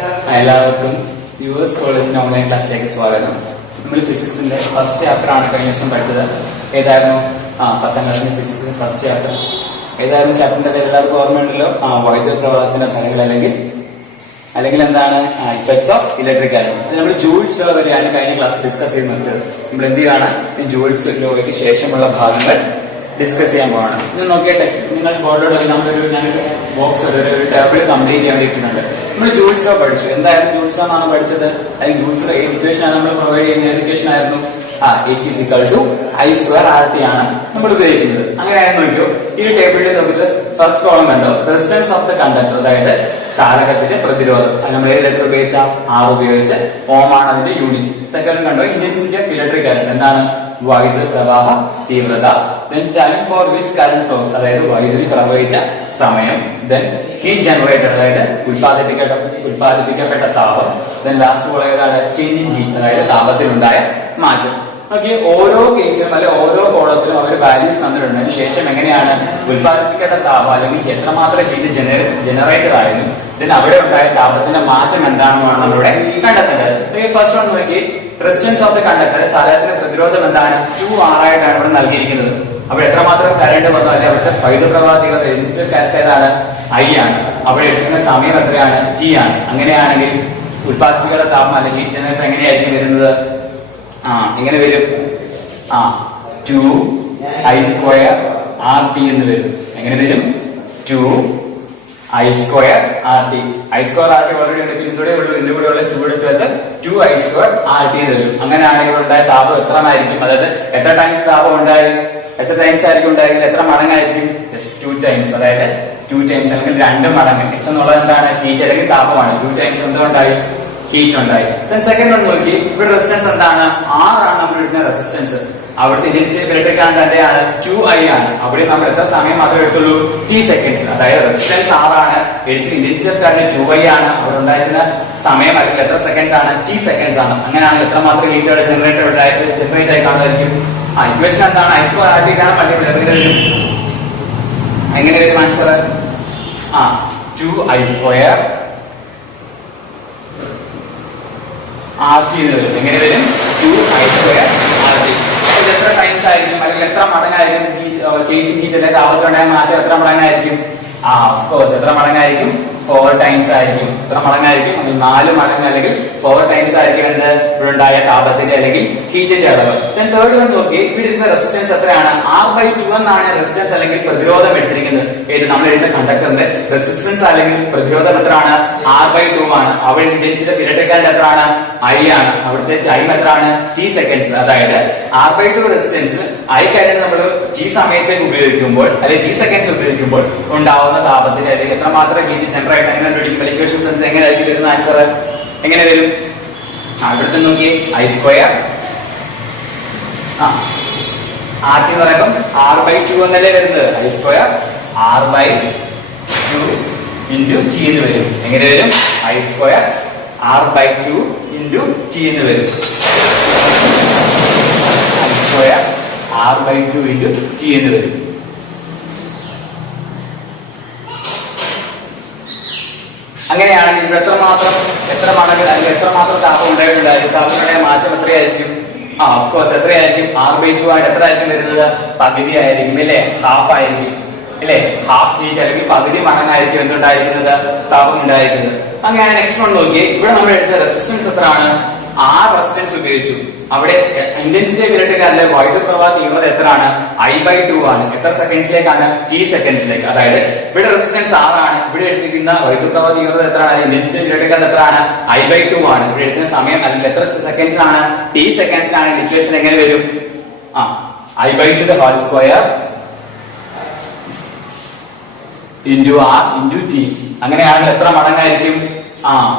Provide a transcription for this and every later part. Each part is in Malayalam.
എല്ലാവർക്കും യുഎസ് കോളേജിന്റെ ഓൺലൈൻ ക്ലാസ്സിലേക്ക് സ്വാഗതം. നമ്മൾ ഫിസിക്സിന്റെ ഫസ്റ്റ് ചാപ്റ്റർ ആണ് കഴിഞ്ഞ ദിവസം പഠിച്ചത്. ഏതായിരുന്നു? 10ാം ക്ലാസ്സിന്റെ ഫിസിക്സിന്റെ ഫസ്റ്റ് ചാപ്റ്റർ ഏതായിരുന്നു? ചാപ്റ്ററിന്റെ പേര് എല്ലാവർക്കും ഓർമ്മയുണ്ടല്ലോ. വൈദ്യുത പ്രവാഹത്തിന്റെ ഫലങ്ങൾ അല്ലെങ്കിൽ എന്താണ് ഇഫക്ട്സ് ഓഫ് ഇലക്ട്രിക് കറന്റ്. നമ്മൾ ജൂൾസ് ലോ വരെയാണ് കഴിഞ്ഞ ക്ലാസ് ഡിസ്കസ് ചെയ്ത് നിർത്തിയത്. നമ്മൾ എന്ത് ചെയ്യാണ്? ജൂൾസ് ലോയ്ക്ക് ശേഷമുള്ള ഭാഗങ്ങൾ ഡിസ്കസ് ചെയ്യാൻ പോവാണ്. ഇത് നോക്കിയ ടെക്സ്റ്റ് നിങ്ങൾ ബോർഡിലൂടെ ഞാനൊരു ബോക്സ് ഒരു ടേബിൾ കംപ്ലീറ്റ് ചെയ്യാൻ വേണ്ടിയിട്ടുണ്ട്. നമ്മൾ ജൂൾസ് ലോ പഠിച്ചു. എന്തായിരുന്നു ജൂൾസ് ലോ എന്നാണ് പഠിച്ചത്? അല്ലെങ്കിൽ ജൂൾസ് ലോ ഏത് ഇക്വേഷൻ ആണ് നമ്മൾ പ്രൊവൈഡ് ചെയ്യുന്ന ഇക്വേഷൻ ആയിരുന്നു? H is equal to I square RT ആണ് നമ്മൾ ഉപയോഗിക്കുന്നത്. അങ്ങനെയായിരുന്നു നോക്കിയോ. ഈ ടേബിളിൽ നോക്കിയിട്ട് ഫസ്റ്റ് കോളം കണ്ടോ, റെസിസ്റ്റൻസ് ഓഫ് ദ കണ്ടക്ടർ, അതായത് ചാലകത്തിന്റെ പ്രതിരോധം. അത് നമ്മൾ ഏത് ലെറ്റർ ഉപയോഗിച്ച? R ഉപയോഗിച്ച്. ഓം ആണ് അതിന്റെ യൂണിറ്റ്. സെക്കൻഡ് കണ്ടോ, ഇന്റൻസിറ്റി ഓഫ് ഇലക്ട്രിക് കറന്റ്. എന്താണ്? വൈദ്യുത പ്രവാഹ തീവ്രത. then time for which current flows, അതായത് വൈദ്യുതി പ്രവഹിച്ച സമയം. then heat generated, അതായത് ഉൽപ്പാദിപ്പിക്കപ്പെട്ട താപം. then ലാസ്റ്റ് കോളം ഏതാണ്? ചേഞ്ച് ഇൻ ഹീറ്റ്, അതായത് താപത്തിലുണ്ടായ മാറ്റം. ഓക്കെ, ഓരോ കേസിലും അല്ലെ ഓരോ കോളത്തിലും അവർ വാല്യൂസ് തന്നിട്ടുണ്ട്. അതിന് ശേഷം എങ്ങനെയാണ് ഉൽപ്പാദിപ്പിക്കേണ്ട താപം അല്ലെങ്കിൽ എത്രമാത്രം ഹീറ്റ് ജനറേറ്റഡ് ആയിരുന്നു, ഇതിന് അവിടെ ഉണ്ടായ താപത്തിന്റെ മാറ്റം എന്താണെന്നാണ് നമ്മളിവിടെ കണ്ടെത്തേണ്ടത്. ഫസ്റ്റ് വൺ നോക്കി, റെസിസ്റ്റൻസ് ഓഫ് ദ കണ്ടക്ടർ, ചാലകത്തിന്റെ പ്രതിരോധം എന്താണ്? 2R ആയിട്ടാണ് ഇവിടെ നൽകിയിരിക്കുന്നത്. അവിടെ എത്രമാത്രം കറണ്ട് വന്നു, അല്ലെങ്കിൽ അവിടുത്തെ വൈദ്യുത പ്രവാഹ കറന്റ് ഏതാണ്? I ആണ്. അവിടെ എടുക്കുന്ന സമയം എത്രയാണ്? T ആണ്. അങ്ങനെയാണെങ്കിൽ ഉൽപ്പാദിപ്പിക്കേണ്ട താപം അല്ലെങ്കിൽ ഹീറ്റ് ജനറേറ്റർ എങ്ങനെയായിരിക്കും വരുന്നത്? എങ്ങനെ വരും? 2I square RT എന്ന് വരും. എങ്ങനെ വരും? 2I square RT. I square RT already ഉണ്ട്. ഇതിലൂടെ ഉള്ളൂ, ഇതിന്റെ കൂടെ ഉള്ള 2 ചേർത്ത് 2I square RT തരും. അങ്ങനെയാണെങ്കിൽ ഉണ്ടായ താപം എത്ര ആയിരിക്കും? അതായത് എത്ര ടൈംസ് താപം ഉണ്ടായി? എത്ര ടൈംസ് ആയിരിക്കും ഉണ്ടായെങ്കിൽ എത്ര മടങ്ങായിരിക്കും? 2 ടൈംസ്, അതായത് 2 ടൈംസ് അല്ലെങ്കിൽ 2 മടങ്ങ്. H എന്നുള്ളത് എന്താണ്? ഹീറ്റ് അല്ലെങ്കിൽ താപമാണ്. 2 ടൈംസ് എന്തുകൊണ്ടായി? ഹീറ്റ് ഉണ്ടായി. സെക്കൻഡ് ഒന്ന് നോക്കി, ഇവിടെ റെസിസ്റ്റൻസ് എന്താണ്? R ആണ് നമ്മൾ എടുക്കുന്ന റെസിസ്റ്റൻസ്. അവിടുത്തെ ഇന്റൻസിറ്റി ഇലക്ട്രിക് കറന്റ് എന്താണ്? 2I ആണ്. അവിടെ നമ്മൾ എത്ര സമയം മാത്രമേ എടുത്തുള്ളൂ? T seconds. അതായത് റെസിസ്റ്റൻസ് R ആണ്, എടുക്കുന്ന ഇന്റൻസിറ്റി കറന്റ് 2I ആണ്. അവിടെ ഉണ്ടായിരുന്ന സമയം അല്ലെങ്കിൽ എത്ര സെക്കൻഡ്സ് ആണ്? T സെക്കൻഡ്സ് ആണ്. അങ്ങനെയാണെങ്കിൽ എത്രമാത്രം ഹീറ്റ് ജനറേറ്റ് ആയി കാണുമായിരിക്കും? ഇക്വേഷൻ എന്താണ്? I square RT ആണ്. മൾട്ടിപ്ലൈ എങ്ങനെ വരും ആൻസർ? 2I square RT എന്ന് വരും. എങ്ങനെ വരും? 2I square RT. എത്ര ടൈംസ് ആയിരിക്കും അല്ലെങ്കിൽ എത്ര മടങ്ങായിരിക്കും ചേഞ്ച് ഇൻ ഹീറ്റ് അല്ലെങ്കിൽ താപത്തിലുണ്ടായ മാറ്റം എത്ര മടങ്ങായിരിക്കും? ഓഫ് കോഴ്സ് എത്ര മടങ്ങായിരിക്കും? 4 ടൈംസ് ആയിരിക്കും. എത്ര മടങ്ങായിരിക്കും? അതിൽ 4 മടങ്ങ് അല്ലെങ്കിൽ 4 ടൈംസ് ആയിരിക്കും എന്ത് ഇവിടെ ഉണ്ടായ താപത്തിന്റെ അല്ലെങ്കിൽ ഹീറ്റിന്റെ അളവ്. തേർഡ് വൺ നോക്കി, ഇവിടെ ഇരുന്ന റെസിസ്റ്റൻസ് എത്രയാണ്? R/2 എന്നാണ് റെസിസ്റ്റൻസ് അല്ലെങ്കിൽ പ്രതിരോധം എടുത്തിരിക്കുന്നത്. ഏത് നമ്മൾ എഴുതുന്ന കണ്ടക്ടറിന്റെ റെസിസ്റ്റൻസ് അല്ലെങ്കിൽ പ്രതിരോധം എത്രയാണ്? R/2 ആണ്. അവിടെ ഇന്റൻസിറ്റി ഓഫ് ഇലക്ട്രിക് കറന്റ് എത്രയാണ്? I ആണ്. അവിടുത്തെ ടൈം എത്രയാണ്? T seconds. അതായത് R/2 റെസിസ്റ്റൻസ് I കറന്റ് നമ്മൾ T സമയത്തേക്ക് ഉപയോഗിക്കുമ്പോൾ അല്ലെങ്കിൽ T സെക്കൻഡ്സ് ഉപയോഗിക്കുമ്പോൾ ഉണ്ടാവുന്ന താപത്തിന്റെ അല്ലെങ്കിൽ എത്രമാത്രം ഹീറ്റ് ജനറേറ്റ് അങ്ങനെ പിടിക്കുമ്പോൾ ഇക്വേഷൻ സെൻസ് എങ്ങനെയായിരിക്കും വരുന്ന ആൻസർ? എങ്ങനെ വരും? ഇവിടുത്തെ നോക്കി, I square RT എന്ന് പറയുമ്പോൾ R/2 എന്നല്ലേ വരുന്നത്? I square R/2 into T എന്ന് വരും. എങ്ങനെ വരും? I square R/2 into T എന്ന് വരും. I square R/2 into T എന്ന് വരും. അങ്ങനെയാണെങ്കിൽ ഇവിടെ എത്ര മടങ്ങ് അല്ലെങ്കിൽ എത്രമാത്രം താപം ഉണ്ടായിട്ടുണ്ടായിരിക്കും? താപത്തിനുണ്ടായ മാറ്റം എത്രയായിരിക്കും? ഓഫ് കോഴ്സ് എത്രയായിരിക്കും? R/2 ആയിട്ട് എത്ര ആയിരിക്കും വരുന്നത്? പകുതി ആയിരിക്കും അല്ലെ? ഹാഫ് ആയിരിക്കും അല്ലെ? ഹാഫ് ഹീറ്റ് അല്ലെങ്കിൽ പകുതി മടങ്ങായിരിക്കും എന്തുണ്ടായിരിക്കുന്നത്? താപം ഉണ്ടായിരിക്കുന്നത്. അങ്ങനെയാണ് നെക്സ്റ്റ് വൺ നോക്കി, ഇവിടെ നമ്മൾ എടുത്ത റെസിസ്റ്റൻസ് എത്രയാണ്? R റെസിസ്റ്റൻസ് ഉപയോഗിച്ചു. അവിടെ ഇന്റൻസിറ്റി ഓഫ് ഇലക്ട്രിക് കറന്റ് വൈദ്യുത പ്രവാഹ തീവ്രത എത്രയാണ്? I/2 ആണ്. എത്ര സെക്കൻഡ്സിലേക്കാണ്? T സെക്കൻഡ്സിലേക്ക്. അതായത് ഇവിടെ റെസിസ്റ്റൻസ് R ആണ്. ഇവിടെ എടുത്തിരിക്കുന്ന വൈദ്യുത പ്രവാഹ തീവ്രത എത്രയാണ്? ഇന്റൻസിറ്റി ഓഫ് ഇലക്ട്രിക് കറന്റ് എത്രയാണ്? I/2 ആണ്. ഇവിടെ എടുക്കുന്ന സമയം അല്ലെങ്കിൽ എത്ര സെക്കൻഡ്സ് ആണ്? T സെക്കൻഡ്സ് ആണ്. ഇക്വേഷൻ എങ്ങനെ വരും? I/2 the whole square into R into T. അങ്ങനെയാണെങ്കിൽ എത്ര മടങ്ങായിരിക്കും?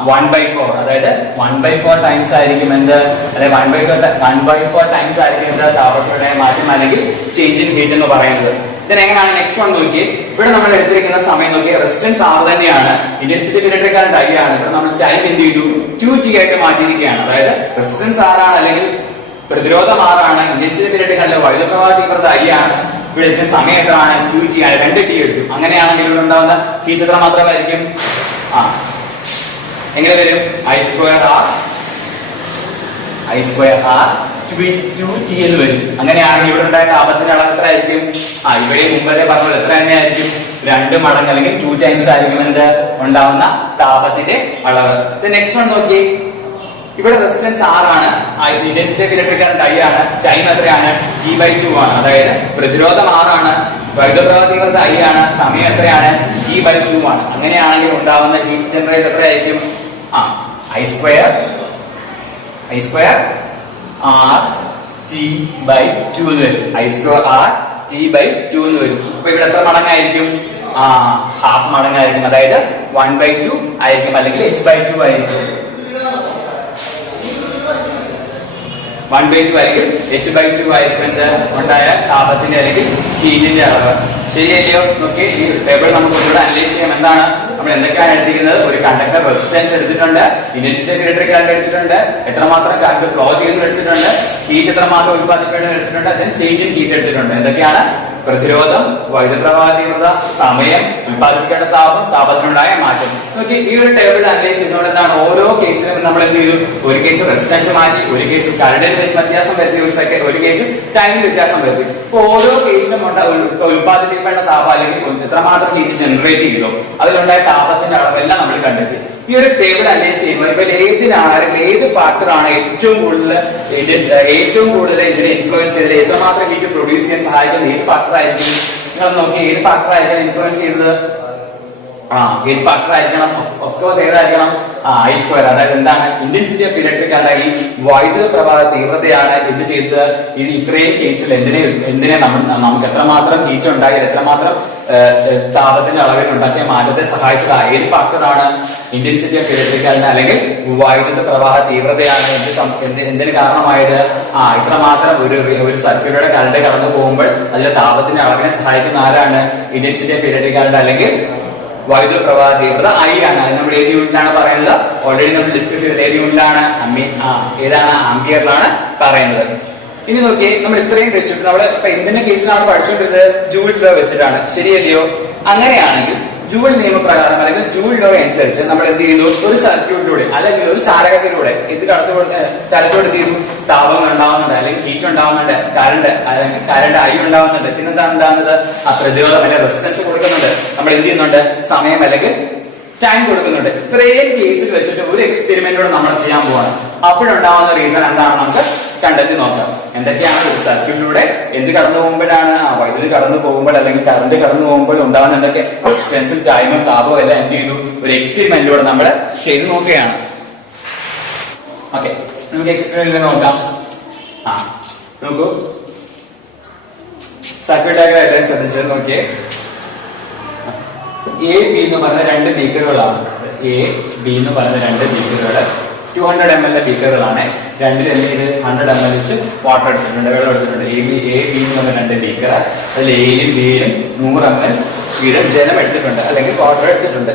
1/4. അതായത് 1/4 ടൈംസ് ആയിരിക്കും എന്ത്? അല്ലെ 1/4 ടൈംസ് ആയിരിക്കും എന്ത്? താപത്തിലുള്ള മാറ്റം അല്ലെങ്കിൽ ചേഞ്ച് ഇൻ ഹീറ്റ് എന്ന് പറയുന്നത്. ഇതിനെങ്ങനെയാണ് നെക്സ്റ്റ് വൺ നോക്കി, ഇവിടെ നമ്മൾ എടുത്തിരിക്കുന്ന സമയം നോക്കി, റെസിസ്റ്റൻസ് R തന്നെയാണ്, ഇന്റൻസിറ്റി ഇലക്ട്രിക് കറന്റ് I ആണ്. ഇവിടെ നമ്മൾ ടൈം എന്ത് ചെയ്തു? 2T ആയിട്ട് മാറ്റിയിരിക്കുകയാണ്. അതായത് റെസിസ്റ്റൻസ് R ആണ് അല്ലെങ്കിൽ പ്രതിരോധം R ആണ്, ഇന്റൻസിറ്റി ഇലക്ട്രിക് കറന്റ് വൈദ്യുത പ്രവാഹ തീവ്രത I ആണ്. ഇവിടെ ഇതിന്റെ സമയം എത്രയാണ്? 2T ആണ്. 2T എടുക്കും. അങ്ങനെയാണെങ്കിൽ ഇവിടെ ഉണ്ടാവുന്ന ഹീറ്റ് എത്ര മാത്രമായിരിക്കും? എങ്ങനെ വരും? I²R 2T എന്ന് വരും. അങ്ങനെയാണെങ്കിൽ ഇവിടെ ഉണ്ടായ താപത്തിന്റെ അളവ് എത്ര ആയിരിക്കും? ഇവിടെ മുമ്പേ പറഞ്ഞത് എത്ര തന്നെയായിരിക്കും? 2 മടങ്ങ് അല്ലെങ്കിൽ 2 ടൈംസ് ആയിരിക്കും എന്ത് ഉണ്ടാവുന്ന താപത്തിന്റെ അളവ്. നെക്സ്റ്റ് വൺ നോക്കി, ഇവിടെ റെസിസ്റ്റൻസ് R ആണ്, intensity of electric current I ആണ്, ടൈം എത്രയാണ്? T/2 ആണ്. അതായത് പ്രതിരോധം R ആണ്, വൈദ്യുതപ്രവാഹ തീവ്രത I ആണ്, സമയം എത്രയാണ്? T/2 ആണ്. അങ്ങനെയാണെങ്കിൽ ഉണ്ടാവുന്ന ഹീറ്റ് ജനറേറ്റ് എത്രയായിരിക്കും? I²R T/2 എന്ന് വരും. I²R T/2 എന്ന് വരും. അപ്പൊ ഇവിടെ എത്ര മടങ്ങായിരിക്കും? ഹാഫ് മടങ്ങായിരിക്കും. അതായത് 1/2 ആയിരിക്കും, അല്ലെങ്കിൽ H/2 ആയിരിക്കും. 1/2 ആയിരിക്കും, H/2 ആയിരിക്കും എന്ത് ഉണ്ടായ താപത്തിന്റെ അല്ലെങ്കിൽ ഹീറ്റിന്റെ അളവ്. ശരിയല്ലയോ? നോക്കി, ഈ ടേബിൾ നമുക്ക് ഒന്നുകൂടെ അനലൈസ് ചെയ്യാം. എന്താണ് നമ്മൾ എന്തൊക്കെയാണ് എടുത്തിരിക്കുന്നത്? ഒരു കണ്ടക്ടർ റെസിസ്റ്റൻസ് എടുത്തിട്ടുണ്ട്, ഇന്റൻസിറ്റി ഓഫ് ഇലക്ട്രിക് കറന്റ് എടുത്തിട്ടുണ്ട്, എത്രമാത്രം കറന്റ് ഫ്ലോ ചെയ്യുന്നു എടുത്തിട്ടുണ്ട്, ഹീറ്റ് എത്രമാത്രം ഉത്പാദിപ്പിക്കണം എടുത്തിട്ടുണ്ട്, അതിന് ചേഞ്ച് ഇൻ ഹീറ്റ് എടുത്തിട്ടുണ്ട്. എന്തൊക്കെയാണ്? പ്രതിരോധം, വൈദ്യുതപ്രവാഹ തീവ്രത, സമയം, ഉത്പാദിപ്പിക്കേണ്ട താപം, താപത്തിനുണ്ടായ മാറ്റം. നോക്കി, ഈ ഒരു ടേബിൾ അനലൈസ് ചെയ്യുന്നതുകൊണ്ട് എന്താണ്? ഓരോ കേസിലും നമ്മൾ എന്ത് ചെയ്തു? ഒരു കേസ് റെസിസ്റ്റൻസ് മാറ്റി, ഒരു കേസ് കറണ്ടിന് വ്യത്യാസം വരുത്തി, ഒരു കേസ് ടൈമിൽ വ്യത്യാസം വരുത്തി. അപ്പൊ ഓരോ കേസിലും ഉത്പാദിപ്പിക്കേണ്ട താപം അല്ലെങ്കിൽ എത്രമാത്രം ഹീറ്റ് ജനറേറ്റ് ചെയ്തോ അതിലുണ്ടായ താപത്തിന്റെ അളവെല്ലാം നമ്മൾ കണ്ടെത്തി. ഈ ഒരു ടേബിൾ അനലൈസ് ചെയ്യുമ്പോൾ ഇവർ ഏത് ഫാക്ടറാണ് ഏറ്റവും കൂടുതൽ ഇതിനെ ഇൻഫ്ലുവൻസ് ചെയ്തത്, എത്രമാത്രം ഹീറ്റ് പ്രൊഡ്യൂസ് ചെയ്യാൻ സഹായിക്കുന്ന ഏത് ഫാക്ടർ ആയിരിക്കും? നിങ്ങൾ നോക്കി, ഏത് ഫാക്ടർ ആയിരിക്കണം ഇൻഫ്ലുവൻസ് ചെയ്തത്? ഏത് ഫാക്ടർ ആയിരിക്കണം? ഓഫ്കോഴ്സ് ഏതായിരിക്കണം? I². അതായത് എന്താണ്? ഇന്റൻസിറ്റി ഓഫ് ഇലക്ട്രിക് അല്ലെങ്കിൽ വൈദ്യുത പ്രവാഹ തീവ്രതയാണ് എന്ത് ചെയ്തത്? ഇത് ഇത്രയും കേസിൽ എന്തിനെ നമുക്ക് എത്രമാത്രം ഹീറ്റ് ഉണ്ടായി, എത്രമാത്രം താപത്തിന്റെ അളവിൽ ഉണ്ടാക്കിയ മാറ്റത്തെ സഹായിച്ചത് ഏത് ഫാക്ടറാണ്? ഇന്റൻസിറ്റി ഓഫ് ഇലക്ട്രിക് കറന്റ് അല്ലെങ്കിൽ വൈദ്യുത പ്രവാഹ തീവ്രതയാണ് എന്തിന് കാരണമായത്? ഇത്രമാത്രം ഒരു സർക്യൂട്ടിലൂടെ കറണ്ട് കടന്നു പോകുമ്പോൾ അതിലെ താപത്തിന്റെ അളവിനെ സഹായിക്കുന്ന ആരാണ്? ഇന്റൻസിറ്റി ഓഫ് ഇലക്ട്രിക് കറന്റ് അല്ലെങ്കിൽ വൈദ്യുത പ്രവാഹ തീവ്രത I ആണ്. അത് നമ്മൾ ഏത് യൂണിറ്റിലാണ് പറയുന്നത്? ഓൾറെഡി നമ്മൾ ഡിസ്കസ് ചെയ്തത് ഏത് യൂണിറ്റിലാണ്? ഏതാണ്? ആംപിയറിലാണ് പറയുന്നത്. ഇനി നോക്കിയേ, നമ്മൾ ഇത്രയും വെച്ചിട്ട് നമ്മൾ എന്തിന്റെ കേസിലാണ് പഠിച്ചുകൊണ്ടിരുന്നത്? ജൂൾസ് ലോ വെച്ചിട്ടാണ്. ശരിയല്ലയോ? അങ്ങനെയാണെങ്കിൽ ജൂൾ നിയമപ്രകാരം അല്ലെങ്കിൽ ജൂൾ ലോ അനുസരിച്ച് നമ്മൾ എന്ത് ചെയ്തു? ഒരു സർക്യൂട്ടിലൂടെ അല്ലെങ്കിൽ ഒരു ചാലകത്തിലൂടെ ചാലകത്തോട് എന്ത് ചെയ്തു? താപം ഉണ്ടാവുന്നുണ്ട്, അല്ലെങ്കിൽ ഹീറ്റ് ഉണ്ടാവുന്നുണ്ട്, കറണ്ട് I ഉണ്ടാവുന്നുണ്ട്. പിന്നെന്താണ് ഉണ്ടാകുന്നത്? പ്രതിരോധം അല്ലെങ്കിൽ റെസിസ്റ്റൻസ് കൊടുക്കുന്നുണ്ട്. നമ്മൾ എന്ത് ചെയ്യുന്നുണ്ട്? സമയം അല്ലെങ്കിൽ ടൈം കൊടുക്കുന്നുണ്ട്. ഇത്രയും കേസിൽ വെച്ചിട്ട് ഒരു എക്സ്പെരിമെന്റോട് നമ്മൾ ചെയ്യാൻ പോവാണ്. അപ്പോഴുണ്ടാവുന്ന റീസൺ എന്താണ് നമുക്ക് കണ്ടെത്തി നോക്കാം. എന്തൊക്കെയാണ് ഒരു സർക്യൂട്ടിലൂടെ എന്ത് കടന്നു പോകുമ്പോഴാണ് വൈദ്യുതി കടന്നു പോകുമ്പോൾ അല്ലെങ്കിൽ കറണ്ട് കടന്നു പോകുമ്പോൾ ഉണ്ടാകുന്ന എന്തൊക്കെ റെസിസ്റ്റൻസും ടൈമും താപവും എല്ലാം എന്ത് ചെയ്തു? ഒരു എക്സ്പെരിമെന്റിലൂടെ നമ്മൾ ചെയ്ത് നോക്കുകയാണ്. ഓക്കെ, നമുക്ക് എക്സ്പെരിമെന്റിൽ നോക്കാം. നോക്കൂ, സർക്യൂട്ട് ഡയഗ്രം ശ്രദ്ധിച്ചു നോക്കിയേ. A, B എന്ന് പറഞ്ഞ രണ്ട് ബീക്കറുകളാണ്. A, B എന്ന് പറഞ്ഞ രണ്ട് ബീക്കറുകൾ 200 ml ബീക്കറുകളാണ്. രണ്ടിൽ എന്ത് ചെയ്ത് 100 ml വെച്ച് വാട്ടർ എടുത്തിട്ടുണ്ട്, വെള്ളം എടുത്തിട്ടുണ്ട്. A, B എന്ന് പറഞ്ഞ രണ്ട് ബീക്കർ, അതിൽ Aയിലും Bയിലും 100 ml വീതം ജലം എടുത്തിട്ടുണ്ട് അല്ലെങ്കിൽ വാട്ടർ എടുത്തിട്ടുണ്ട്.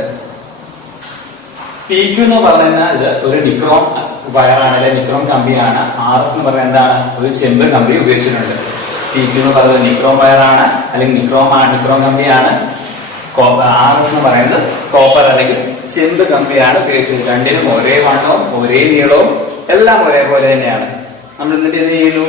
PQ എന്ന് പറഞ്ഞാൽ ഇത് ഒരു നിക്രോം വയറാണ് അല്ലെങ്കിൽ നിക്രോം കമ്പിയാണ്. RS എന്ന് പറഞ്ഞാൽ എന്താണ്? ഒരു ചെമ്പ് കമ്പി ഉപയോഗിച്ചിട്ടുണ്ട്. PQ എന്ന് പറയുന്നത് നിക്രോം വയറാണ് അല്ലെങ്കിൽ നിക്രോം കമ്പിയാണ്. RS എന്ന് പറയുന്നത് കോപ്പർ അല്ലെങ്കിൽ ചെമ്പ് കമ്പിയാണ് ഉപയോഗിച്ചത്. രണ്ടിനും ഒരേ വണ്ണവും ഒരേ നീളവും എല്ലാം ഒരേപോലെ തന്നെയാണ്. നമ്മൾ എന്നിട്ട് എന്ത് ചെയ്യുന്നു?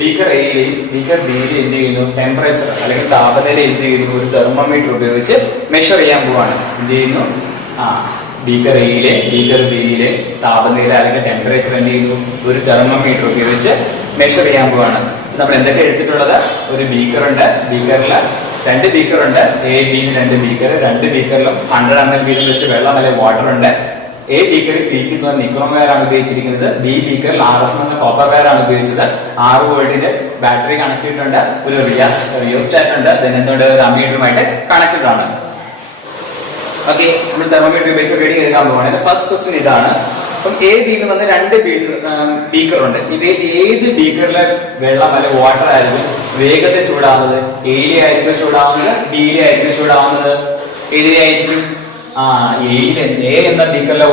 ബീക്കർ എയിലെയും ബീക്കർ ബിയിലെയും എന്ത് ചെയ്യുന്നു? ടെമ്പറേച്ചർ അല്ലെങ്കിൽ താപനില എന്ത് ചെയ്യുന്നു? ഒരു തെർമോമീറ്റർ ഉപയോഗിച്ച് മെഷർ ചെയ്യാൻ പോവാണ്. എന്ത് ചെയ്യുന്നു? ബീക്കർ എയിലെ ബീക്കർ ബിയിലെ താപനില അല്ലെങ്കിൽ ടെമ്പറേച്ചർ എന്ത് ചെയ്യുന്നു? ഒരു തെർമോമീറ്റർ ഉപയോഗിച്ച് മെഷർ ചെയ്യാൻ പോവാണ്. നമ്മൾ എന്തൊക്കെ എടുത്തിട്ടുള്ളത്? ഒരു ബീക്കറുണ്ട്, ബീക്കറിൽ രണ്ട് ബീക്കറുണ്ട്, A, B രണ്ട് ബീക്കർ, രണ്ട് ബീക്കറിലും 100 ml വീതം വെച്ച് വെള്ളം അല്ലെങ്കിൽ വാട്ടർ ഉണ്ട്. A ബീക്കറിൽ PQ എന്ന് പറഞ്ഞ നിക്രോം വയറാണ് ഉപയോഗിച്ചിരിക്കുന്നത്. B ബീക്കറിൽ RS എന്ന കോപ്പർ വയറാണ് ഉപയോഗിച്ചത്. 6 വോൾട്ടിന്റെ ബാറ്ററി കണക്ട് ചെയ്തിട്ടുണ്ട്. ഒരു റിയോസ്റ്റാറ്റ് ഉണ്ട്. എന്തുകൊണ്ട്? ഒരു അമ്മീറ്ററുമായിട്ട് കണക്റ്റഡ് ആണ്. ഓക്കെ, നമ്മൾ തെർമോമീറ്റർ ഉപയോഗിച്ച് റീഡിംഗ് എടുക്കാൻ പോവാണ്. ഫസ്റ്റ് ക്വസ്റ്റ്യൻ ഇതാണ്. അപ്പം A, B എന്ന് പറഞ്ഞ രണ്ട് ബീക്കറുണ്ട്. ഇവയിൽ ഏത് ബീക്കറിലെ വെള്ളം അല്ലെങ്കിൽ വാട്ടർ ആയിരിക്കും വേഗത്തിൽ ചൂടാവുന്നത്? എയിലെ ആയിരിക്കും ചൂടാവുന്നത്, ബിയിലെ ആയിരിക്കും ചൂടാവുന്നത്? ഏതിലെ ആയിരിക്കും? A എന്ന ബീക്കറിലെ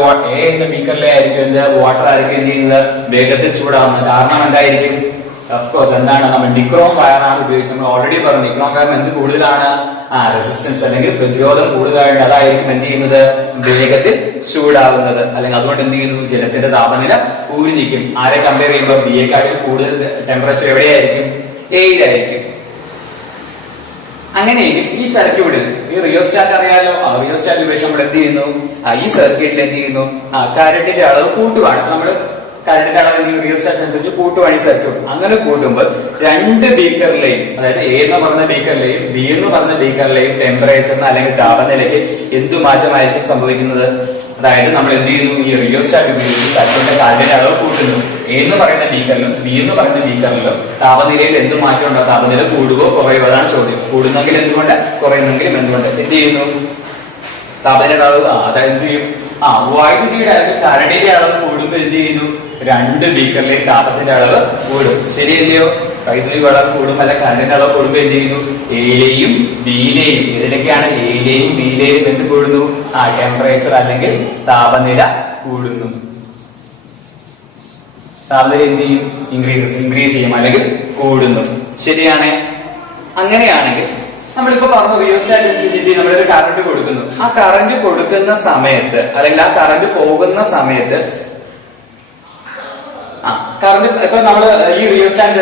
ആയിരിക്കും എന്ത് വാട്ടർ ആയിരിക്കും എന്ത് ചെയ്യുന്നത്? വേഗത്തിൽ ചൂടാവുന്നത്. കാരണം എന്തായിരിക്കും? ഓഫ്കോഴ്സ് എന്താണ് നമ്മൾ നിക്രോം വയർ ആണ് ഉപയോഗിച്ചത്. നമ്മൾ ഓൾറെഡി പറഞ്ഞു നിക്രോം വയറിന് എന്ത് കൂടുതലാണ്, റെസിസ്റ്റൻസ് അല്ലെങ്കിൽ പ്രതിരോധം കൂടുതലായിട്ട് അതായിരിക്കും എന്ത് ചെയ്യുന്നത്, വേഗത്തിൽ ചൂടാവുന്നത്. അല്ലെങ്കിൽ അതുകൊണ്ട് എന്ത് ചെയ്യുന്നു, ജലത്തിന്റെ താപനില കൂടി നിൽക്കും. ആരെ കമ്പയർ ചെയ്യുമ്പോൾ ബി എക്കാട്ടിൽ കൂടുതൽ ടെമ്പറേച്ചർ എവിടെയായിരിക്കും, എയിലായിരിക്കും. അങ്ങനെയെങ്കിൽ ഈ സർക്യൂട്ടിൽ ഈ റിയോസ്റ്റാറ്റ് അറിയാലോ, റിയോസ്റ്റാറ്റ് ഉപയോഗിച്ച് നമ്മൾ എന്ത് ചെയ്യുന്നു, ഈ സർക്യൂട്ടിൽ എന്ത് ചെയ്യുന്നു, കറണ്ടിന്റെ അളവ് കൂട്ടുവാണ്. നമ്മൾ കറണ്ടിന്റെ അളവ് ഈ റിയോസ്റ്റാറ്റ് അനുസരിച്ച് കൂട്ടുവാണ് ഈ സർക്യൂട്ട്. അങ്ങനെ കൂട്ടുമ്പോൾ രണ്ട് ബീക്കറിലെയും, അതായത് എ എന്ന് പറഞ്ഞ ബീക്കറിലെയും ബി എന്ന് പറഞ്ഞ ബീക്കറിലെയും ടെമ്പറേച്ചറിന് അല്ലെങ്കിൽ താപനിലയ്ക്ക് എന്തു മാറ്റമായിരിക്കും സംഭവിക്കുന്നത്. അതായത് നമ്മൾ എന്ത് ചെയ്യുന്നു, ഈ റിയോസ്റ്റാറ്റ് ഉപയോഗിച്ച് സർക്യൂട്ടിന്റെ കറണ്ടിന്റെ അളവ് കൂട്ടുന്നു. എ എന്ന് പറയുന്ന ബീക്കറിലും ബി എന്ന് പറയുന്ന ബീക്കറിലും താപനിലയിൽ എന്ത് മാറ്റം ഉണ്ടോ, താപനില കൂടുകയോ കുറയുകയോ, അതാണ് ചോദ്യം. കൂടുന്നെങ്കിൽ എന്തുകൊണ്ട്, കുറയുന്നെങ്കിലും എന്തുകൊണ്ട്. എന്ത് ചെയ്യുന്നു, താപനിലയുടെ അളവ് അതായത് എന്ത് ചെയ്യും, വൈദ്യുതിയുടെ അല്ലെങ്കിൽ കറണ്ടിന്റെ അളവ് കൂടുമ്പോൾ എന്ത് ചെയ്യുന്നു, രണ്ട് ബീക്കറിലെയും താപത്തിന്റെ അളവ് കൂടും. ശരിയല്ലയോ, വൈദ്യുതി അളവ് കൂടും അല്ല കറണ്ടിന്റെ അളവ് കൂടുമ്പോൾ എന്ത് ചെയ്യുന്നു, എയിലെയും ബിയിലെയും, ഇതിലൊക്കെയാണ് എയിലെയും ബിയിലെയും എന്ത് കൂടുന്നു, ടെമ്പറേച്ചർ അല്ലെങ്കിൽ താപനില കൂടുന്നു. താപനില എന്ത് ചെയ്യും, ഇൻക്രീസ് ചെയ്യും അല്ലെങ്കിൽ കൂടുന്നു. ശരിയാണ്. അങ്ങനെയാണെങ്കിൽ നമ്മളിപ്പോ പറഞ്ഞു റിയോസ്റ്റാറ്റ് അനുസരിച്ച് നമ്മളൊരു കറണ്ട് കൊടുക്കുന്നു. ആ കറണ്ട് കൊടുക്കുന്ന സമയത്ത് അല്ലെങ്കിൽ ആ കറണ്ട് പോകുന്ന സമയത്ത് കറണ്ട് ഇപ്പൊ നമ്മൾ ഈ റിയോസ്റ്റാറ്റ്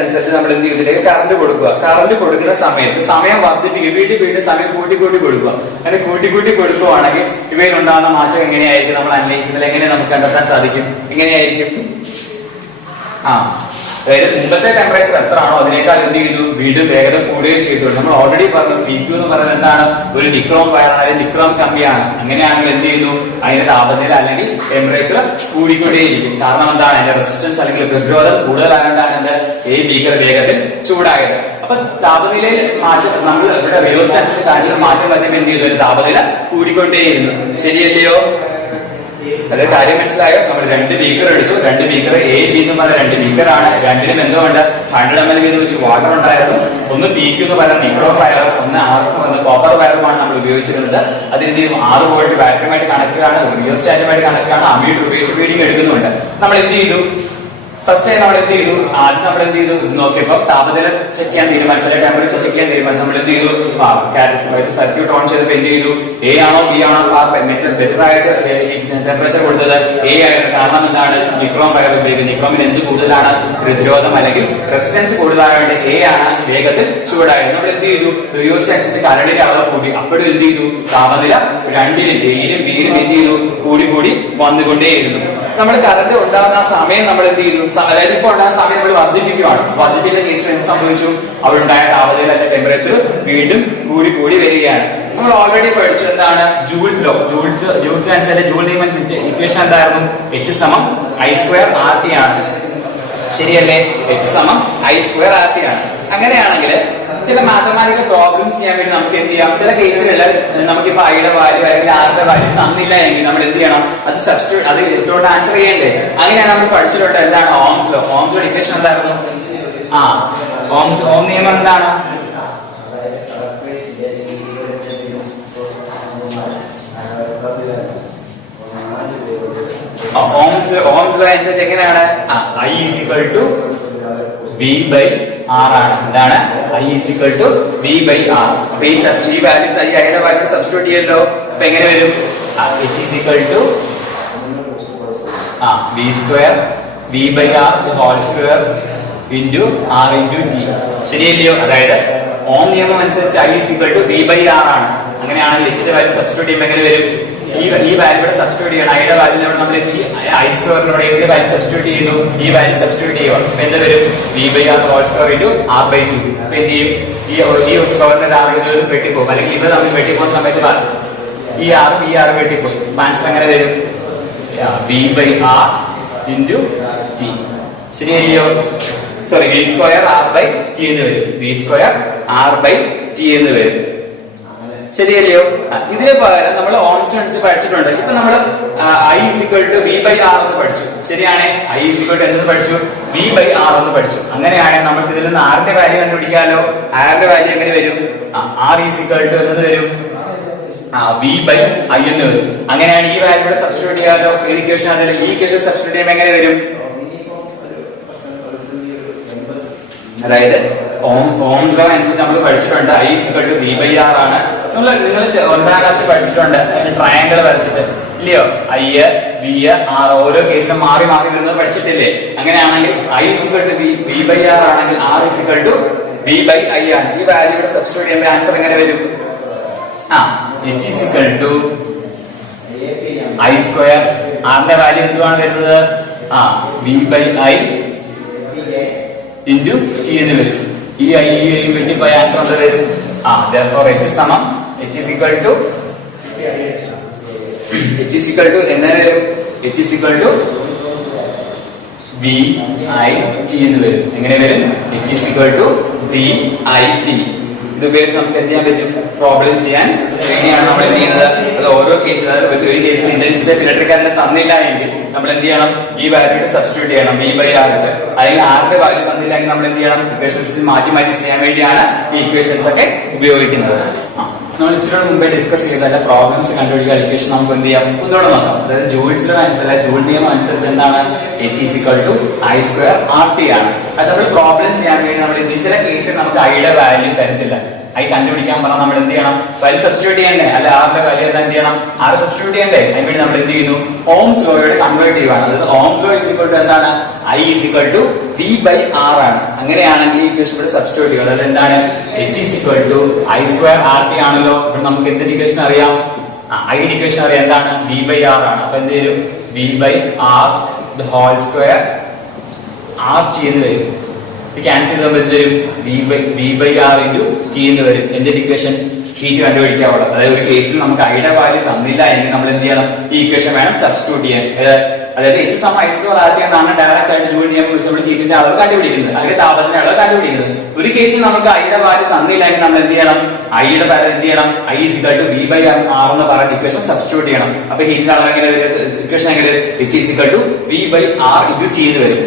അനുസരിച്ച് നമ്മൾ എന്ത് ചെയ്തിട്ട് കറണ്ട് കൊടുക്കുക. കറണ്ട് കൊടുക്കുന്ന സമയത്ത് സമയം വർദ്ധിപ്പിക്കുക, വീണ്ടും സമയം കൂട്ടി കൊടുക്കുക. അങ്ങനെ കൂട്ടി കൊടുക്കുകയാണെങ്കിൽ ഇവയിൽ ഉണ്ടാകുന്ന മാറ്റം എങ്ങനെയായിരിക്കും, നമ്മൾ അനലൈസ് ചെയ്താൽ എങ്ങനെ നമുക്ക് കണ്ടെത്താൻ സാധിക്കും, എങ്ങനെയായിരിക്കും. അതായത് മുമ്പത്തെ ടെമ്പറേച്ചർ എത്ര ആണോ അതിനേക്കാൾ എന്ത് ചെയ്തു, വീണ്ടും വേഗത കൂടുകയും ചെയ്തു. നമ്മൾ ഓൾറെഡി പറഞ്ഞു PQ എന്ന് പറയുന്നത് എന്താണ്, ഒരു നിക്രോം വയറാണ് അല്ലെങ്കിൽ നിക്രോം കമ്പിയാണ്. അങ്ങനെയാണെങ്കിൽ എന്ത് ചെയ്യുന്നു, അതിന്റെ താപനില അല്ലെങ്കിൽ ടെമ്പറേച്ചർ കൂടിക്കൊണ്ടേയിരിക്കും. കാരണം എന്താണ്, അതിന്റെ റെസിസ്റ്റൻസ് അല്ലെങ്കിൽ പ്രതിരോധം കൂടുതലായതുകൊണ്ടാണ് എന്ത് ഈ ബീക്കർ വേഗത്തിൽ ചൂടായത്. അപ്പൊ താപനിലയിൽ മാറ്റം, നമ്മൾ ഇവിടെ റിയോസ്റ്റാറ്റിന്റെ കാര്യത്തിൽ മാറ്റം വരുമ്പോൾ എന്ത് ചെയ്തു, താപനില കൂടിക്കൊണ്ടേയിരുന്നു. ശരിയല്ലയോ, അത് കാര്യം മനസ്സിലായോ. നമ്മൾ രണ്ട് ബീക്കർ എടുത്തു, രണ്ട് ബീക്കർ എ ബി എന്ന് പറഞ്ഞ രണ്ട് ബീക്കറാണ്. രണ്ടിനും എന്തുകൊണ്ട് 100 ml വീതം വെച്ച് വാട്ടർ ഉണ്ടായിരുന്നു. ഒന്ന് PQ എന്ന് പറയുന്ന നിക്രോ വയറും ഒന്ന് RS എന്ന് പറയുന്ന കോപ്പർ വയറുമാണ് നമ്മൾ ഉപയോഗിച്ചിരുന്നത്. അതിന്റെ 6 വോൾട്ട് ബാറ്ററിയുമായിട്ട് കണക്ട് ആണ്, റിയോസ്റ്റാറ്റുമായിട്ട് കണക്ട് ആണ്, അമ്മീറ്റർ ഉപയോഗിച്ച് റീഡിംഗ് എടുക്കുന്നുണ്ട്. നമ്മൾ എന്ത് ചെയ്തു, ഫസ്റ്റ് ടൈം നമ്മൾ എന്ത് ചെയ്തു, ആദ്യം നമ്മൾ എന്ത് ചെയ്തു നോക്കിയപ്പോൾ താപനില ചെക്ക് ചെയ്യാൻ തീരുമാനിച്ചു, അല്ലെങ്കിൽ ടെമ്പറേച്ചർ ചെക്ക് ചെയ്യാൻ തീരുമാനിച്ചു. നമ്മൾ എന്ത് ചെയ്തു, സർക്യൂട്ട് ഓൺ ചെയ്തപ്പോൾ എന്ത് ചെയ്തു, എ ആണോ ബി ആണോ ബെറ്റർ ആയിട്ട് ടെമ്പറേച്ചർ കൊടുത്തത് എ ആയിരുന്നു. കാരണം എന്താണ്, നിക്രോം വയർ ഉപയോഗിക്കുന്നത്. നിക്രോമിന് എന്ത് കൂടുതലാണ്, പ്രതിരോധം അല്ലെങ്കിൽ റെസിസ്റ്റൻസ് കൂടുതലായിട്ട് എ ആണ് വേഗത്തിൽ ചൂടായത്. നമ്മൾ എന്ത് ചെയ്തു, റിയോസ്റ്റാറ്റിന്റെ കറണ്ടിന്റെ അളവ് കൂട്ടി. അപ്പോഴും എന്ത് ചെയ്തു, താപനില രണ്ടിലും എയിലും ബിയിലും എന്ത് ചെയ്തു, കൂടി വന്നുകൊണ്ടേയിരുന്നു. നമ്മൾ കറണ്ട് ഉണ്ടാകുന്ന സമയം നമ്മൾ എന്ത് ചെയ്തു, അതായത് ഇപ്പോൾ ഉണ്ടാകുന്ന സമയം നമ്മൾ വർദ്ധിപ്പിക്കുകയാണ്. വർദ്ധിപ്പിക്കുന്ന കേസിൽ എന്ത് സംഭവിച്ചു, അവിടെ ഉണ്ടായ താപനില അല്ലെങ്കിൽ ടെമ്പറേച്ചർ വീണ്ടും കൂടി വരികയാണ്. നമ്മൾ ഓൾറെഡി പഠിച്ചു എന്താണ്, ജൂൾസ് ലോ. ജൂൾസ് അനുസരിച്ച് ജൂൾ നിയമം ഇക്വേഷൻ എന്തായിരുന്നു, H=I²RT ആണ്. ശരിയല്ലേ, H=I²RT ആണ്. അങ്ങനെയാണെങ്കിൽ ചില മാത്തമാറ്റിക്കൽ പ്രോബ്ലംസ് ചെയ്യാൻ വേണ്ടി നമുക്ക് എന്ത് ചെയ്യാം, ചില കേസുകളിൽ നമുക്കിപ്പോ ഐയുടെ വാല്യൂ അല്ലെങ്കിൽ ആറിന്റെ വാല്യൂ തന്നില്ല എങ്കിൽ നമ്മൾ എന്ത് ചെയ്യണം, അത് സബ്സ്റ്റിറ്റ്യൂട്ട്, അത് ഇട്ടോട്ട് ആൻസർ ചെയ്യണ്ടേ. അങ്ങനെയാണ് നമ്മൾ പഠിച്ചിട്ടുണ്ട് എന്താണ്, Ohm's law. Ohm's law equation എന്തായിരുന്നു, ഓം നിയമം എന്താണ്, ഓംസ് ലോ അനുസരിച്ച് എങ്ങനെയാണ്, I=V/R ആണ്. എന്താണ്, I=V/R. അപ്പൊ ഈ വാല്യൂസ് ഐയുടെ വാല്യൂ സബ്സ്റ്റിറ്റ്യൂട്ട് ചെയ്യല്ലോ. അപ്പൊ എങ്ങനെ വരും, H=V²V/R² × R × T. ശരിയല്ലയോ, അതായത് ഓം നിയമം അനുസരിച്ച് I=V/R ആണ്. അങ്ങനെയാണെങ്കിൽ Hന്റെ വാല്യൂ സബ്സ്റ്റിറ്റ്യൂട്ട് ചെയ്യുമ്പോൾ എങ്ങനെ വരും, ഈ വാല്യൂടെ സബ്സ്റ്റിറ്റ്യൂട്ട് ചെയ്യണം. ഐയുടെ വാല്യൂടെ നമ്മൾ ഈ I²നോട് ഏത് വാല്യൂ സബ്സ്റ്റിറ്റ്യൂട്ട് ചെയ്യുന്നു, ഈ വാല്യൂ സബ്സ്റ്റിറ്റ്യൂട്ട് ചെയ്യുക. അപ്പൊ എന്താ വരും, V/R² × R/2. അപ്പൊ എന്ത് ചെയ്യും, ഈ സ്ക്വയറിന്റെ ആറ് വെട്ടിപ്പോകും, അല്ലെങ്കിൽ ഇത് തമ്മിൽ വെട്ടിപ്പോകുന്ന സമയത്ത് ഈ ആറും വെട്ടിപ്പോയി. ആൻസർ എങ്ങനെ വരും, V/R × T. ശരിയല്ലയോ, സോറി V²R/T എന്ന് വരും, V²R/T എന്ന് വരും. ശരിയല്ലയോ, ഇതിന് പകരം നമ്മൾ ഓംസ് അനുസരിച്ച് പഠിച്ചിട്ടുണ്ട്. ഇപ്പൊ നമ്മൾ I=V/R എന്ന് പഠിച്ചു. ശരിയാണ്, I= എന്ന് പഠിച്ചു, V/R എന്ന് പഠിച്ചു. അങ്ങനെയാണെങ്കിൽ നമുക്ക് ഇതിൽ നിന്ന് ആറിന്റെ വാല്യൂ കണ്ടുപിടിക്കാമല്ലോ. ആറിന്റെ വാല്യൂ എങ്ങനെ വരും, R= എന്നത് വരും V/I എന്ന് വരും. അങ്ങനെയാണ് ഈ വാല്യൂടെ സബ്സ്റ്റിറ്റ്യൂട്ട് ചെയ്യാമല്ലോ. ഈ ഇക്വേഷൻ സബ്സ്റ്റിറ്റ്യൂട്ട് ചെയ്യുമ്പോൾ എങ്ങനെ വരും, അതായത് ഓംസ് ലോ അനുസരിച്ച് നമ്മൾ പഠിച്ചിട്ടുണ്ട് I = V/R ആണ്. നിങ്ങൾ 9ാം ക്ലാസ്സിൽ പഠിച്ചിട്ടുണ്ട് ട്രയാങ്കിൾ വരച്ചിട്ട് ഇല്ലയോ? I, V, R ഓരോ കേസിലും മാറി മാറി വരുന്നത് പഠിച്ചിട്ടില്ലേ? അങ്ങനെയാണെങ്കിൽ I = V/R ആണെങ്കിൽ R = V/I ആണ്. ഈ വാല്യൂ ഇവിടെ സബ്സ്റ്റിറ്റ്യൂട്ട് ചെയ്യുമ്പോൾ ആൻസർ എങ്ങനെ വരും? H = I². R ന്റെ വാല്യൂ എന്തുവാണ് വരുന്നത്? V/I into T എന്ന് വരും. ഈ I വെട്ടിപ്പോയ ആൻസർ എന്താ വരും? therefore H എങ്ങനെ വരും? H = VIT എന്ന് വരും. എങ്ങനെ വരും? H = VIT. ഇത് ഉപയോഗിച്ച് നമുക്ക് എന്ത് ചെയ്യാൻ പറ്റും? പ്രോബ്ലം ചെയ്യാൻ. എങ്ങനെയാണ് നമ്മൾ എന്ത് ചെയ്യുന്നത്? അത് ഓരോ കേസിൽ, ഒരു കേസിൽ ഇന്റൻസിറ്റി ഓഫ് ഇലക്ട്രിക് കറന്റ് തന്നില്ല എങ്കിൽ നമ്മൾ എന്ത് ചെയ്യണം? ഈ വാല്യൂ സബ്സ്റ്റിറ്റ്യൂട്ട് ചെയ്യണം V/R. അല്ലെങ്കിൽ R ന്റെ വാല്യൂ തന്നില്ല എങ്കിൽ നമ്മൾ എന്ത് ചെയ്യണം? ഇക്വേഷൻസ് മാറ്റി മാറ്റി ചെയ്യാൻ വേണ്ടിയാണ് ഈ ഇക്വേഷൻസ് ഒക്കെ ഉപയോഗിക്കുന്നത്. നമ്മൾ ഇച്ചിരി മുമ്പേ ഡിസ്കസ് ചെയ്തല്ല പ്രോബ്ലംസ് കണ്ടുപിടിക്കുക ഇക്വേഷൻ നമുക്ക് എന്ത് ചെയ്യാം? ഒന്നുകൂടെ നോക്കാം. അതായത് ജൂൾസ് ലോ അനുസരിച്ച്, ജൂൾ നിയമം അനുസരിച്ച് എന്താണ്? H = I²RT ആണ്. അത് നമ്മൾ പ്രോബ്ലം ചെയ്യാൻ വേണ്ടി നമ്മൾ ചില കേസിൽ നമുക്ക് ഐയുടെ വാല്യൂ തരത്തില്ല. I കണ്ടുപിടിക്കാൻ പറഞ്ഞാൽ നമ്മൾ എന്ത് ചെയ്യണം? വാല്യൂ സബ്സ്റ്റിറ്റ്യൂട്ട് ചെയ്യണ്ടേ? അല്ല R ന്റെ വാല്യൂ എന്ത് ചെയ്യണം? R സബ്സ്റ്റിറ്റ്യൂട്ട് ചെയ്യണ്ടേ? അതിന് വേണ്ടി നമ്മൾ എന്ത് ചെയ്യുന്നു? ഓംസ് ലോയോട് കൺവേർട്ട് ചെയ്യുവാണ്. അതായത് ഓംസ് ലോ എന്താണ്? I = V/R ആണ്. അങ്ങനെയാണെങ്കിൽ ഈ ഇക്വേഷൻ ഇവിടെ സബ്സ്റ്റിറ്റ്യൂട്ട് ചെയ്യും. അതായത് എന്താണ്? H = I²RT ആണല്ലോ. ഇവിടെ നമുക്ക് എന്ത് ഇക്വേഷൻ അറിയാം? I ഇക്വേഷൻ അറിയാം. എന്താണ്? V/R ആണ്. അപ്പൊ എന്ത് വരും? V/R² RT എന്ന് വരും. ക്യാൻസൽ ചെയ്യുമ്പോൾ എന്ത് വരും? V/R × T എന്ന് വരും. എന്ത് ഇക്വേഷൻ? ഹീറ്റ് കണ്ടുപിടിക്കാവുള്ളത്. അതായത് ഒരു കേസിൽ നമുക്ക് ഐയുടെ വാല്യൂ തന്നില്ല എങ്കിൽ നമ്മൾ എന്ത് ചെയ്യണം? ഈ ഇക്വേഷൻ വേണം സബ്സ്റ്റിറ്റ്യൂട്ട് ചെയ്യാൻ. അതായത് H = I²RT എന്നാണ് ഡയറക്റ്റ് ആയിട്ട് ജൂൾ നിയമം വെച്ച് നമ്മൾ ഹീറ്റിന്റെ അളവ് കണ്ടുപിടിക്കുന്നത്, അല്ലെങ്കിൽ താപത്തിന്റെ അളവ് കണ്ടുപിടിക്കുന്നത്. ഒരു കേസിൽ നമുക്ക് ഐയുടെ വാല്യൂ തന്നില്ല എങ്കിൽ നമ്മൾ എന്ത് ചെയ്യണം? ഐയുടെ വാല്യൂ എന്ത് ചെയ്യണം? I = V/R എന്ന് പറഞ്ഞ ഇക്വേഷൻ സബ്സ്റ്റിറ്റ്യൂട്ട് ചെയ്യണം. അപ്പൊ ഹീറ്റിന്റെ അളവ് എങ്ങനെ വരും? ഇക്വേഷൻ എങ്ങനെ വരും? H = V/R × T എന്ന് വരും.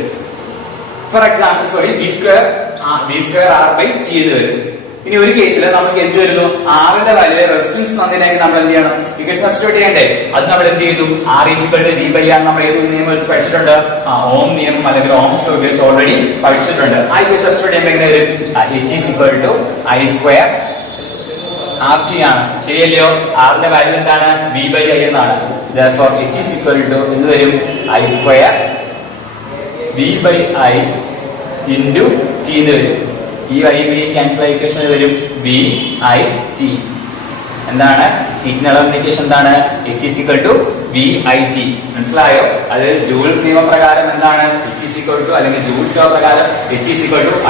ഫോർ എക്സാമ്പിൾ V²R/T എന്ന് വരും. ഇനി ഒരു കേസിൽ നമുക്ക് എന്ത് വരുന്നു? R ന്റെ വാല്യൂ റെസിസ്റ്റൻസ് തന്നില്ലെങ്കിൽ നമ്മൾ എന്ത് ചെയ്യണം? ഇക്വേഷൻ സബ്സ്റ്റിറ്റ്യൂട്ട് ചെയ്യണ്ടേ? അത് നമ്മൾ എന്ത് ചെയ്തു? R = V/R നമ്മൾ ഏത് നിയമം വെച്ച് പഠിച്ചിട്ടുണ്ട്? ഓം നിയമം അല്ലെങ്കിൽ ഓംസ് ലോ ഉപയോഗിച്ച് ഓൾറെഡി പഠിച്ചിട്ടുണ്ട്. ആ ഇക്വേഷൻ സബ്സ്റ്റിറ്റ്യൂട്ട് ചെയ്യുമ്പോൾ എങ്ങനെ വരും? H = I²RT ആണ്. ശരിയല്ലയോ? R ന്റെ വാല്യൂ എന്താണ്? V/I എന്നാണ്. therefore H എന്ത് വരും? I² V/I × T എന്ന് വരും. ഈ I ക്യാൻസൽ ആയ ഇക്വേഷൻ വരും VIT. എന്താണ്? ഹീറ്റിന്റെ അളവ് ഇക്വേഷൻ എന്താണ്? H = VIT. മനസ്സിലായോ? അത് ജൂൾ നിയമപ്രകാരം എന്താണ്? H അല്ലെങ്കിൽ ജൂൾസ് ലോ പ്രകാരം H =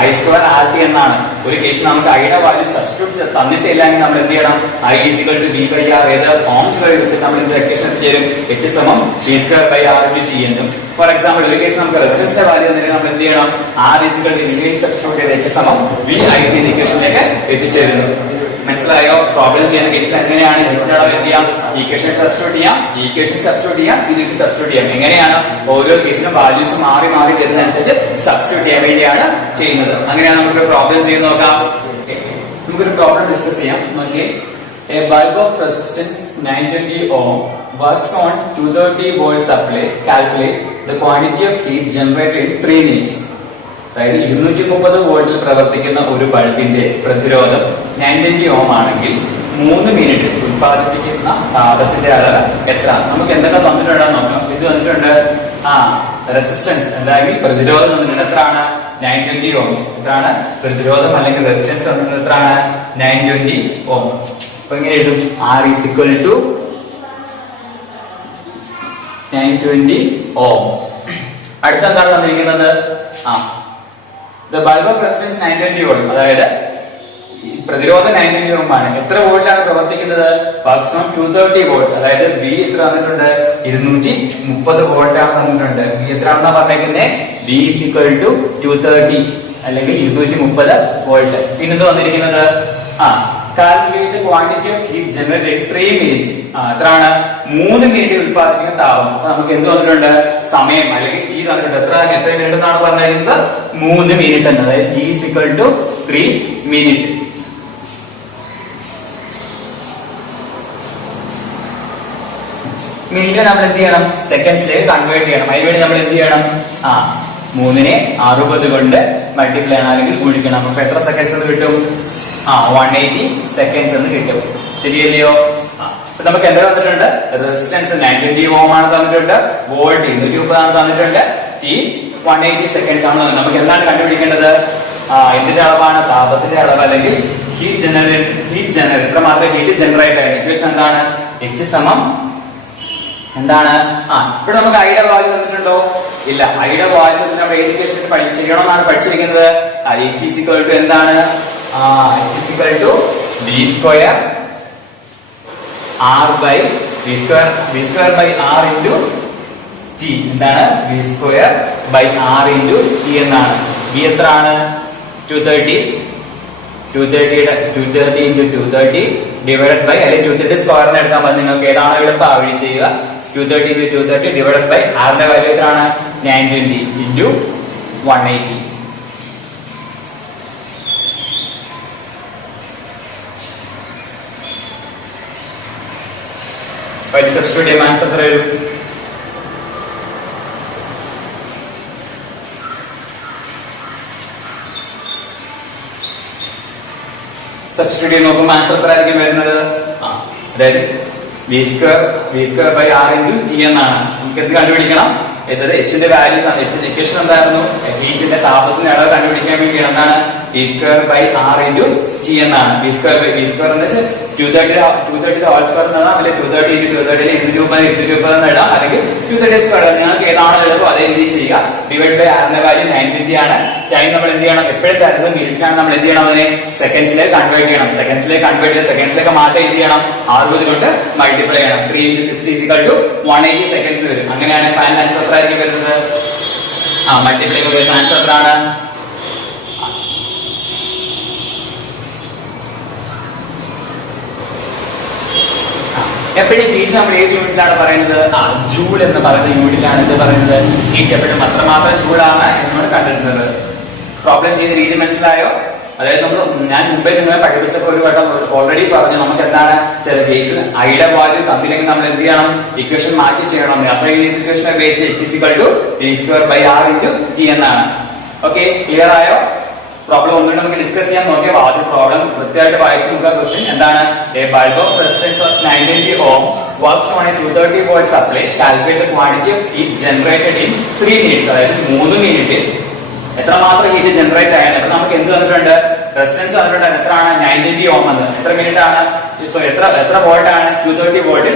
I²RT എന്നാണ്. ഒരു കേസിൽ നമുക്ക് ഐയുടെ വാല്യൂ സബ്സ്റ്റിറ്റ്യൂട്ട് തന്നിട്ടില്ലെങ്കിൽ നമ്മൾ എന്ത് ചെയ്യണം? I = V/R. ഏത് ഓംസ് ലോ വെച്ചിട്ട് നമ്മൾ എന്ത് ഇക്വേഷൻ എത്തിച്ചേരും? H = V²/R × T എന്നും. ഫോർ എക്സാമ്പിൾ ഒരു കേസ് നമുക്ക് റെസിസ്റ്റൻസിന്റെ വാല്യൂ തന്നില്ലെങ്കിൽ നമ്മൾ എന്ത് ചെയ്യണം? R = സബ്സ്റ്റിറ്റ്യൂട്ട് ചെയ്ത് H = VIT എന്ന ഇക്വേഷനിലേക്ക് എത്തിച്ചേരുന്നു. മനസ്സിലായോ? പ്രോബ്ലം ചെയ്യുന്ന കേസിൽ എങ്ങനെയാണ് ഹീറ്റിന്റെ അളവ് എന്ത് ചെയ്യാം? ഇക്വേഷൻ സബ്സ്റ്റിറ്റ്യൂട്ട് ചെയ്യാം, ഇക്വേഷൻ സബ്സ്റ്റിറ്റ്യൂട്ട് ചെയ്യാം, ഇതിലേക്ക് സബ്സ്റ്റിറ്റ്യൂട്ട് ചെയ്യാം. എങ്ങനെയാണ്? ഓരോ കേസിലും വാല്യൂസ് മാറി മാറി വരുന്നതനുസരിച്ച് സബ്സ്റ്റിറ്റ്യൂട്ട് ചെയ്യാൻ വേണ്ടിയാണ് ചെയ്യുന്നത്. അങ്ങനെയാണ് നമുക്ക് പ്രോബ്ലം ചെയ്ത് നോക്കാം. നമുക്കൊരു പ്രോബ്ലം ഡിസ്കസ് ചെയ്യാം. നോക്കിയേ, a bulb of resistance 920 ohm works on 230 volt supply. Calculate the quantity of heat generated in 3 minutes. അതായത് 230 വോൾട്ടിൽ പ്രവർത്തിക്കുന്ന ഒരു ബൾബിന്റെ പ്രതിരോധം 920 ഓം ആണെങ്കിൽ 3 മിനിറ്റ് ഉത്പാദിപ്പിക്കുന്ന താപത്തിന്റെ അളവ് എത്ര? നമുക്ക് എന്തൊക്കെ തന്നിട്ടുണ്ടെന്ന് നോക്കാം. ഇത് വന്നിട്ടുണ്ട് റെസിസ്റ്റൻസ്, അതായത് പ്രതിരോധം വന്നിട്ടുണ്ട്. എത്രയാണ്? 920 ഓംസ്. എത്രയാണ് പ്രതിരോധം അല്ലെങ്കിൽ റെസിസ്റ്റൻസ് വന്നിട്ടുണ്ട്? എത്രയാണ്? 920 ഓം. അപ്പൊ എങ്ങനെ എഴുതും? R = 920 ഓം. അടുത്ത എന്താണ് തന്നിരിക്കുന്നത്? The bulb of resistance 920 volt. അതായത് പ്രതിരോധം 920 ഓം ആണ്. എത്ര വോൾട്ടിലാണ് പ്രവർത്തിക്കുന്നത്? Maximum 230 volt. അതായത് V എത്ര തന്നിട്ടുണ്ട്? 230 വോൾട്ട് ആണ് തന്നിട്ടുണ്ട്. V എത്രയാണെന്നാ പറഞ്ഞേക്കുന്നത്? V = 230 അല്ലെങ്കിൽ 230 വോൾട്ട്. പിന്നെന്ത് വന്നിരിക്കുന്നത്? Calculate the quantity of heat generated in 3 minutes. എത്രയാണ്? 3 മിനിറ്റ് ഉത്പാദിപ്പിക്കുന്ന താപം. അപ്പൊ നമുക്ക് എന്ത് വന്നിട്ടുണ്ട്? സമയം അല്ലെങ്കിൽ T തന്നിട്ടുണ്ട്. എത്ര മിനിറ്റ് എന്നാണ് പറഞ്ഞിരിക്കുന്നത്? 3 മിനിറ്റ് എന്ന്. അതായത് T = 3 മിനിറ്റ്. മിനിറ്റ് നമ്മൾ എന്ത് ചെയ്യണം? സെക്കൻഡ്സിലേക്ക് കൺവേർട്ട് ചെയ്യണം. അതിനുവേണ്ടി നമ്മൾ എന്ത് ചെയ്യണം? 3നെ 60 കൊണ്ട് മൾട്ടിപ്ലൈ ചെയ്യണം അല്ലെങ്കിൽ ഗുണിക്കണം. അപ്പൊ എത്ര സെക്കൻഡ്സ് എന്ന് കിട്ടും? 180 സെക്കൻഡ്സ് എന്ന് കിട്ടും. ശരിയല്ലയോ? അപ്പൊ നമുക്ക് എന്താ തന്നിട്ടുണ്ട്? റെസിസ്റ്റൻസ് 920 ഓം ആണ് തന്നിട്ടുണ്ട്, വോൾട്ട് 230 ആണ് തന്നിട്ടുണ്ട്, ടി 180 സെക്കൻഡ്സ് ആണ് തന്നിട്ടുണ്ട്. നമുക്ക് എന്താണ് കണ്ടുപിടിക്കേണ്ടത്? എന്തിന്റെ അളവാണ്? താപത്തിന്റെ അളവ് അല്ലെങ്കിൽ ഹീറ്റ് ജനറേറ്റർ മാത്രമേ ഹീറ്റ് ജനറേറ്റ് ആയിരുന്നു. ഇക്വേഷൻ എന്താണ്? H സമം എന്താണ്? ഇവിടെ നമുക്ക് ഐയുടെ വാല്യൂ തന്നിട്ടുണ്ടോ? ഇല്ല. ഐയുടെ വാല്യൂ നമ്മൾ ഏത് ഇക്വേഷൻ ചെയ്യണമെന്നാണ് പഠിച്ചിരിക്കുന്നത്. H is equal to എന്താണ്? H is equal to V square R by V square by R into T. എന്താണ്? V square by R into T എന്നാണ്. V എത്രയാണ്? 230 into 230 divided by അല്ലെങ്കിൽ 230 സ്ക്വയർ എടുക്കാൻ മതി. നിങ്ങൾക്ക് ഏതാണോ എളുപ്പം ആ വഴി ചെയ്യുക. 230 into 230 divided by R ന്റെ വാല്യൂ എത്രയാണ്? 920 into 180. സബ്സ്റ്റിറ്റ്യൂട്ട് ചെയ്യുമ്പോൾ ആൻസർ എത്ര വരും? സബ്സ്റ്റിറ്റ്യൂട്ട് ചെയ്ത് നോക്കുമ്പോൾ ആൻസർ എത്ര ആയിരിക്കും വരുന്നത്? അതായത് V square by R into T എന്നാണ്. നമുക്ക് എന്ത് കണ്ടുപിടിക്കണം? എച്ചിന്റെ വാല്യൂ എച്ചിന്റെ ഇക്വേഷൻ എന്തായിരുന്നു? ഹീറ്റിന്റെ താപത്തിന്റെ അളവ് കണ്ടുപിടിക്കാൻ വേണ്ടി എന്താണ്? V square by R into T എന്നാണ്. V square എന്നത് 230 ഹോൾ സ്ക്വയർ എന്നാണ്. അല്ലെങ്കിൽ 230 into 230 220 എന്ന് എഴുതാം, അല്ലെങ്കിൽ 230 സ്ക്വയർ. നിങ്ങൾക്ക് ഏതാണോ എളുപ്പം അതേ രീതി ചെയ്യുക. ഡിവൈഡ് ബൈ ആറിന്റെ വാല്യൂ 920 ആണ്. ടൈം നമ്മൾ എന്ത് ചെയ്യണം? എപ്പോഴും തരുന്നത് മിനിറ്റിലാണ്. നമ്മൾ എന്ത് ചെയ്യണം? അതിനെ സെക്കൻഡ്സിലേക്ക് കൺവേർട്ട് ചെയ്യണം. സെക്കൻഡ്സിലേക്ക് മാറ്റം എന്ത് ചെയ്യണം? 60 കൊണ്ട് മൾട്ടിപ്ലൈ ചെയ്യണം. 3 into 60 is equal to 180 seconds വരും. അങ്ങനെയാണ് ഫൈനൽ ആൻസർ എത്ര ആയിരിക്കും വരുന്നത്? മൾട്ടിപ്ലൈ വരുന്ന ആൻസർ എത്രയാണ്? എപ്പോഴും ഹീറ്റ് നമ്മൾ ഏത് യൂണിറ്റിലാണ് പറയുന്നത്? ജൂൾ എന്ന് പറയുന്ന യൂണിറ്റിലാണ് എന്ത് പറയുന്നത്? ഹീറ്റ് എപ്പോഴും അത്രമാത്രം ജൂളാണ് നമ്മൾ കണ്ടിരുന്നത്. പ്രോബ്ലം ചെയ്ത രീതി മനസ്സിലായോ? അതായത് ഞാൻ മുമ്പേ നിങ്ങളെ പഠിപ്പിച്ചപ്പോൾ ഒരു വട്ടം ഓൾറെഡി പറഞ്ഞു, നമുക്ക് എന്താണ് ചില കേസിൽ ഐയുടെ വാല്യൂ തന്നില്ലെങ്കിൽ നമ്മൾ എന്ത് ചെയ്യണം? ഇക്വേഷൻ മാറ്റി ചെയ്യണം. അപ്പൊ ഈ ഇക്വേഷൻ ഉപയോഗിച്ച് H is equal to V square by R into T എന്നാണ്. ഓക്കെ, ക്ലിയർ ആയോ? പ്രോബ്ലം ഒന്നുകൂടെ നമുക്ക് ഡിസ്കസ് ചെയ്യാൻ നോക്കിയാൽ ആദ്യ പ്രോബ്ലം കൃത്യമായിട്ട് വായിച്ചു നോക്കുക. ക്വസ്റ്റ്യൻ എന്താണ്? A bulb of resistance of 920 ohm works on a 230 volt supply. Calculate the quantity of heat generated in 3 minutes. അതായത് 3 മിനിറ്റിൽ എത്രമാത്രം ഹീറ്റ് ജനറേറ്റ് ആയാണ്. അപ്പൊ നമുക്ക് എന്ത് തന്നിട്ടുണ്ട്? റെസിസ്റ്റൻസ് തന്നിട്ടുണ്ട്. എത്രയാണ്? 920 ohm എന്ന്. എത്ര മിനിറ്റ് ആണ്? എത്ര വോൾട്ട് ആണ്? 230 വോൾട്ടിൽ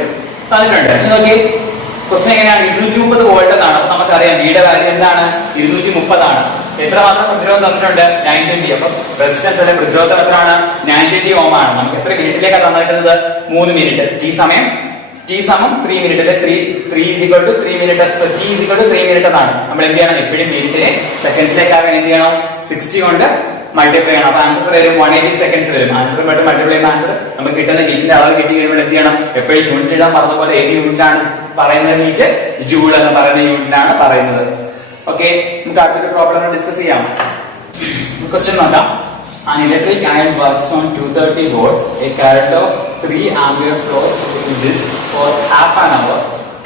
തന്നിട്ടുണ്ട്. നോക്കി ക്വസ്റ്റ്യൻ എങ്ങനെയാണ്? 230 വോൾട്ട് എന്നാണ്. അപ്പൊ നമുക്കറിയാം വീയുടെ വാല്യൂ എന്താണ്? 230 ആണ്. എത്രമാത്രം പ്രതിരോധം തന്നിട്ടുണ്ട്? 920. അപ്പൊ റെസിസ്റ്റൻസ് അല്ലെങ്കിൽ പ്രതിരോധം എത്രയാണ്? 920 ohm ആണ്. നമുക്ക് എത്ര മിനിറ്റിലേക്കാണ് തന്നിരിക്കുന്നത്? 3 മിനിറ്റ്. T സമം 3 minute. 3 is equal to 3 minute. So T is equal to 3 minute എന്നാണ്. നമ്മൾ എന്ത് ചെയ്യണം? എപ്പോഴും മിനിറ്റിനെ സെക്കൻഡ്സിലേക്കാകാൻ എന്ത് ചെയ്യണം? 60 കൊണ്ട് മൾട്ടിപ്ലൈ ചെയ്യണം. അപ്പൊ ആൻസർ വരും 180 സെക്കൻഡ്സ് വരും. ആൻസർ മൾട്ടിപ്ലൈ ചെയ്യുന്ന ആൻസർ നമുക്ക് കിട്ടുന്ന ഹീറ്റിന്റെ അളവ് കിട്ടി കഴിയുമ്പോൾ എന്ത് ചെയ്യണം? എപ്പോഴും യൂണിറ്റ് ഇടാൻ പറഞ്ഞ പോലെ ഏത് യൂണിറ്റാണ് പറയുന്നത്? ഹീറ്റ് ജൂൾ എന്ന് പറയുന്ന യൂണിറ്റിലാണ് പറയുന്നത്. ഓക്കെ, നമുക്ക് അടുത്തൊരു പ്രോബ്ലം ഡിസ്കസ് ചെയ്യാം. ക്വസ്റ്റ്യൻ നോക്കാം. An electric iron works on 230 volt. A current of 3 ampere flows through this for half an hour.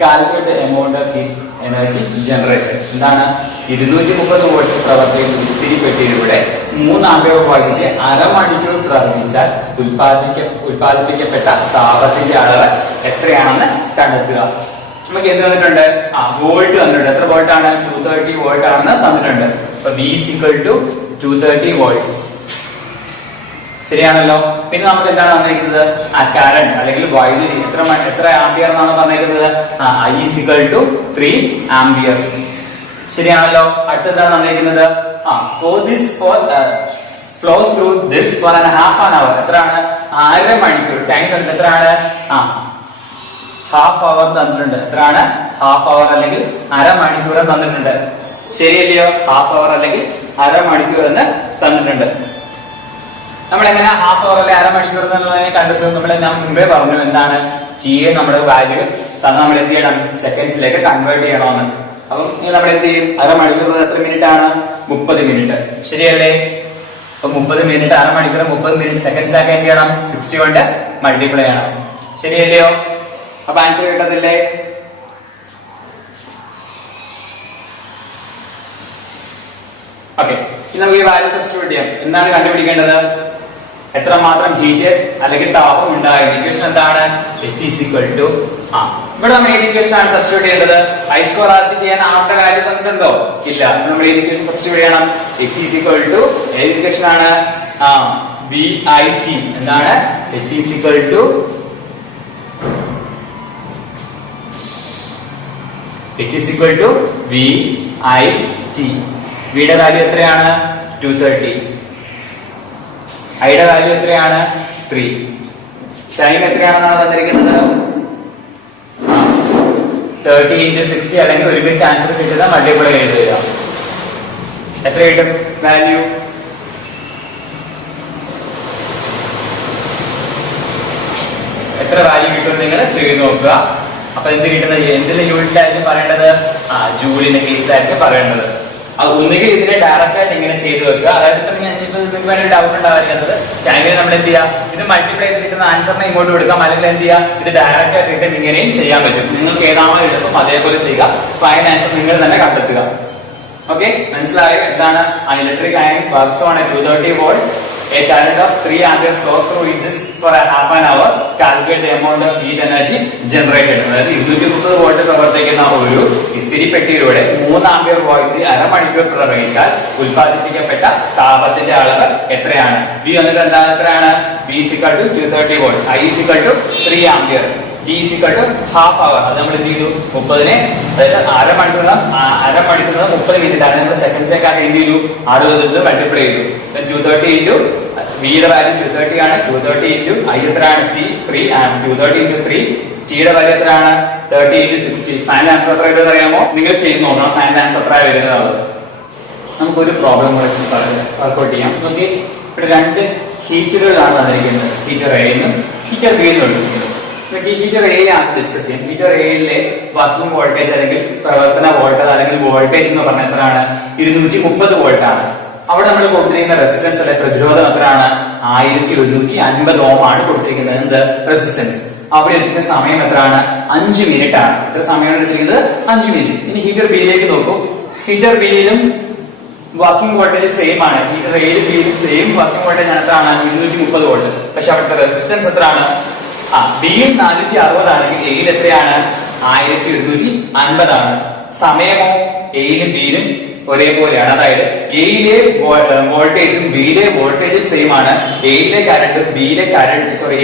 Calculate the amount of heat energy generated. എന്താണ്? 230 വോൾട്ട് പ്രവർത്തിക്കുന്ന ഇസ്തിരി പെട്ടിയിലൂടെ 3 ആംപിയർ വൈദ്യുതി അരമണിക്കൂർ പ്രവർത്തിച്ചാൽ ഉൽപ്പാദിപ്പിക്കപ്പെട്ട താപത്തിന്റെ അളവ് എത്രയാണെന്ന് കണ്ടെത്തുക. നമുക്ക് എന്ത് തന്നിട്ടുണ്ട്? വോൾട്ട് തന്നിട്ടുണ്ട്. എത്ര വോൾട്ട് ആണ്? 230 വോൾട്ട് ആണെന്ന് തന്നിട്ടുണ്ട്. അപ്പൊ V is equal to 230 volt. ശരിയാണല്ലോ. പിന്നെ നമുക്ക് എന്താണ് തന്നിരിക്കുന്നത്? കറന്റ് അല്ലെങ്കിൽ വൈദ്യുതി എത്ര ആംപിയർ എന്നാണ് പറഞ്ഞിരിക്കുന്നത്? I is equal to 3 ampere. ശരിയാണല്ലോ. അടുത്തെന്താണ് തന്നിരിക്കുന്നത്? flows through this for an half an hour. എത്രയാണ്? 1/2 മണിക്കൂർ. ടൈം എത്രയാണ്? ഹാഫ് അവർ തന്നിട്ടുണ്ട്. എത്രയാണ്? ഹാഫ് അവർ അല്ലെങ്കിൽ അരമണിക്കൂർ തന്നിട്ടുണ്ട്. ശരിയല്ലയോ? ഹാഫ് അവർ അല്ലെങ്കിൽ അരമണിക്കൂർ എന്ന് തന്നിട്ടുണ്ട്. നമ്മൾ എങ്ങനെ ഹാഫ് അവർ അല്ലെങ്കിൽ അരമണിക്കൂർ എന്നുള്ളതിനെ കണ്ടെത്തും? ഞാൻ മുമ്പേ പറഞ്ഞു എന്താണ്? ടിയെ നമ്മുടെ വാല്യൂ തന്നെ നമ്മൾ എന്ത് ചെയ്യണം? സെക്കൻഡ്സിലേക്ക് കൺവേർട്ട് ചെയ്യണമെന്ന്. അപ്പം നമ്മൾ എന്ത് ചെയ്യും? അരമണിക്കൂർ എത്ര മിനിറ്റ് ആണ്? 30 മിനിറ്റ്. ശരിയല്ലേ? അപ്പൊ 30 മിനിറ്റ് അരമണിക്കൂർ 30 മിനിറ്റ് സെക്കൻഡ്സിലാക്കി എന്ത് ചെയ്യണം? 60 കൊണ്ട് മൾട്ടിപ്ലൈ ചെയ്യണം. ശരിയല്ലയോ? അപ്പൊ ആൻസർ കിട്ടത്തില്ലേ? ഓക്കെ, ഇനി നമുക്ക് ഈ വാല്യൂ സബ്സ്റ്റിറ്റ്യൂട്ട് ചെയ്യാം. എന്താണ് കണ്ടുപിടിക്കേണ്ടത്? എത്രമാത്രം ഹീറ്റ് അല്ലെങ്കിൽ താപം ഉണ്ടായിരുന്നു. ഇക്വേഷൻ എന്താണ്? H is equal to ഇവിടെ നമ്മൾ ഏത് ഇക്വേഷൻ ആണ് സബ്സ്റ്റിറ്റ്യൂട്ട് ചെയ്യേണ്ടത്? I സ്ക്വയർ ആർക്ക് ചെയ്യാൻ ആരുടെ വാല്യൂ തന്നിട്ടുണ്ടോ? ഇല്ല. നമ്മൾ ഏത് ഇക്വേഷൻ സബ്സ്റ്റിറ്റ്യൂട്ട് ചെയ്യണം? H is equal to ഏത് ഇക്വേഷൻ ആണ്? VIT. എന്താണ്? H is equal to VIT. വിയുടെ വാല്യൂ എത്രയാണ്? 230. ഐയുടെ വാല്യൂ എത്രയാണ്? 3. ടൈം എത്രയാണെന്നാണ് തന്നിരിക്കുന്നത്? 30 into 60 അല്ലെങ്കിൽ ഒരുമിച്ച് ആൻസർ കിട്ടുന്ന മൾട്ടിപ്ലൈ എഴുതുക. എത്ര കിട്ടും വാല്യൂ? എത്ര വാല്യൂ കിട്ടും നിങ്ങൾ ചെയ്ത് നോക്കുക. അപ്പൊ എന്ത് കിട്ടുന്നത്? എന്തിന്റെ യൂണിറ്റിലായിരിക്കും പറയേണ്ടത്? ജൂളിന്റെ കേസിലായിരിക്കും പറയേണ്ടത്. ഒന്നുകിൽ ഇതിനെ ഡയറക്റ്റ് ആയിട്ട് ഇങ്ങനെ ചെയ്തു വെക്കുക. അതായത് നിങ്ങൾക്ക് വേണ്ടി ഡൗട്ട് ഉണ്ടാവാതിരിക്കുന്നത് ചാനലിൽ നമ്മൾ എന്ത് ചെയ്യാം, ഇത് മൾട്ടിപ്ലൈ ചെയ്ത് കിട്ടുന്ന ആൻസറിനെ ഇങ്ങോട്ട് കൊടുക്കാം, അല്ലെങ്കിൽ എന്ത് ചെയ്യാം, ഇത് ഡയറക്റ്റ് ആയിട്ട് കിട്ടും. ഇങ്ങനെയും ചെയ്യാൻ പറ്റും. നിങ്ങൾക്ക് ഏതാണോ എളുപ്പം അതേപോലെ ചെയ്യുക. ഫൈനൽ ആൻസർ നിങ്ങൾ തന്നെ കണ്ടെത്തുക. ഓക്കെ, മനസ്സിലായോ? എന്താണ്? Electric iron works on A 230 volt. A current of 3 amperes flows through this for a half an hour. Calculate the amount of heat energy generated. അതായത് 230 വോൾട്ട് പ്രവർത്തിക്കുന്ന ഒരു ഇസ്തിരിപ്പെട്ടിയിലൂടെ 3 ആംപിയർ വൈദ്യുതി അരമണിക്കൂർ പ്രവഹിച്ചാൽ ഉൽപ്പാദിപ്പിക്കപ്പെട്ട താപത്തിന്റെ അളവ് എത്രയാണ്? V എന്നിട്ട് എന്താണ്? എത്രയാണ്? V is equal to 230 volt. I is equal to 3 ampere. T is equal to half hour. അത് നമ്മൾ എന്ത് ചെയ്തു? 30-നെ, അതായത് അരമണിക്കൂർ 30 മിനിറ്റ് ആണ്. നമ്മൾ സെക്കൻഡ്സിലേക്ക് എന്ത് ചെയ്തു? 60 മൾട്ടിപ്ലൈ ചെയ്തു. 230 into വിയുടെ വാല്യൂ 230 ആണ്. 230 into I എത്രയാണ്? 3. 230 into 3. ടിയുടെ വാല്യൂ എത്രയാണ്? 30 into 60. ഫൈനൽ ആൻസർ എത്ര വരുന്നത് അറിയാമോ? നിങ്ങൾ ചെയ്ത് നോക്കണം ഫൈനൽ ആൻസർ എത്ര വരുന്നത്. നമുക്കൊരു പ്രോബ്ലം വർക്ക്ഔട്ട് ചെയ്യാം. ഓക്കെ, ഇവിടെ 2 ഹീറ്ററുകളാണ് തന്നിരിക്കുന്നത്. ഹീറ്റർ എയും ഹീറ്റർ ബിയും കൊടുക്കുന്നത്. ഹീറ്റർ എ ആണ് ഡിസ്കസ് ചെയ്യാം. ഹീറ്റർ എയിലെ വർക്കിംഗ് വോൾട്ടേജ് അല്ലെങ്കിൽ പ്രവർത്തന വോൾട്ടേജ് അല്ലെങ്കിൽ വോൾട്ടേജ് എന്ന് പറഞ്ഞാൽ എത്രയാണ്? 230 വോൾട്ട് ആണ്. അവിടെ നമ്മൾ കൊടുത്തിരിക്കുന്ന റെസിസ്റ്റൻസ് അല്ലെങ്കിൽ പ്രതിരോധം എത്രയാണ്? 1150 ഓം ആണ് കൊടുത്തിരിക്കുന്നത്. എന്ത് റെസിസ്റ്റൻസ്? അവിടെ എടുക്കുന്ന സമയം എത്രയാണ്? 5 മിനിറ്റ് ആണ്. എത്ര സമയമാണ് എടുത്തിരിക്കുന്നത്? 5 മിനിറ്റ്. ഇനി ഹീറ്റർ ബിയിലേക്ക് നോക്കൂ. ഹീറ്റർ ബിയിലും വർക്കിംഗ് വോൾട്ടേജ് സെയിം ആണ്. ഹീറ്റർ എയിലും ബിയിലും സെയിം വർക്കിംഗ് വോൾട്ടേജ് ആണ്. എത്രയാണ്? 230 വോൾട്ട്. പക്ഷെ അവിടുത്തെ റെസിസ്റ്റൻസ് എത്രയാണ്? ബിയും 460 ആണെങ്കിൽ എയിൽ എത്രയാണ്? 1150 ആണ്. സമയമോ എയിലും ബിയിലും ഒരേപോലെയാണ്. അതായത് എയിലെ വോൾട്ടേജും ബിയിലെ വോൾട്ടേജും സെയിം ആണ്. എയിലെ കറണ്ടും ബിയിലെ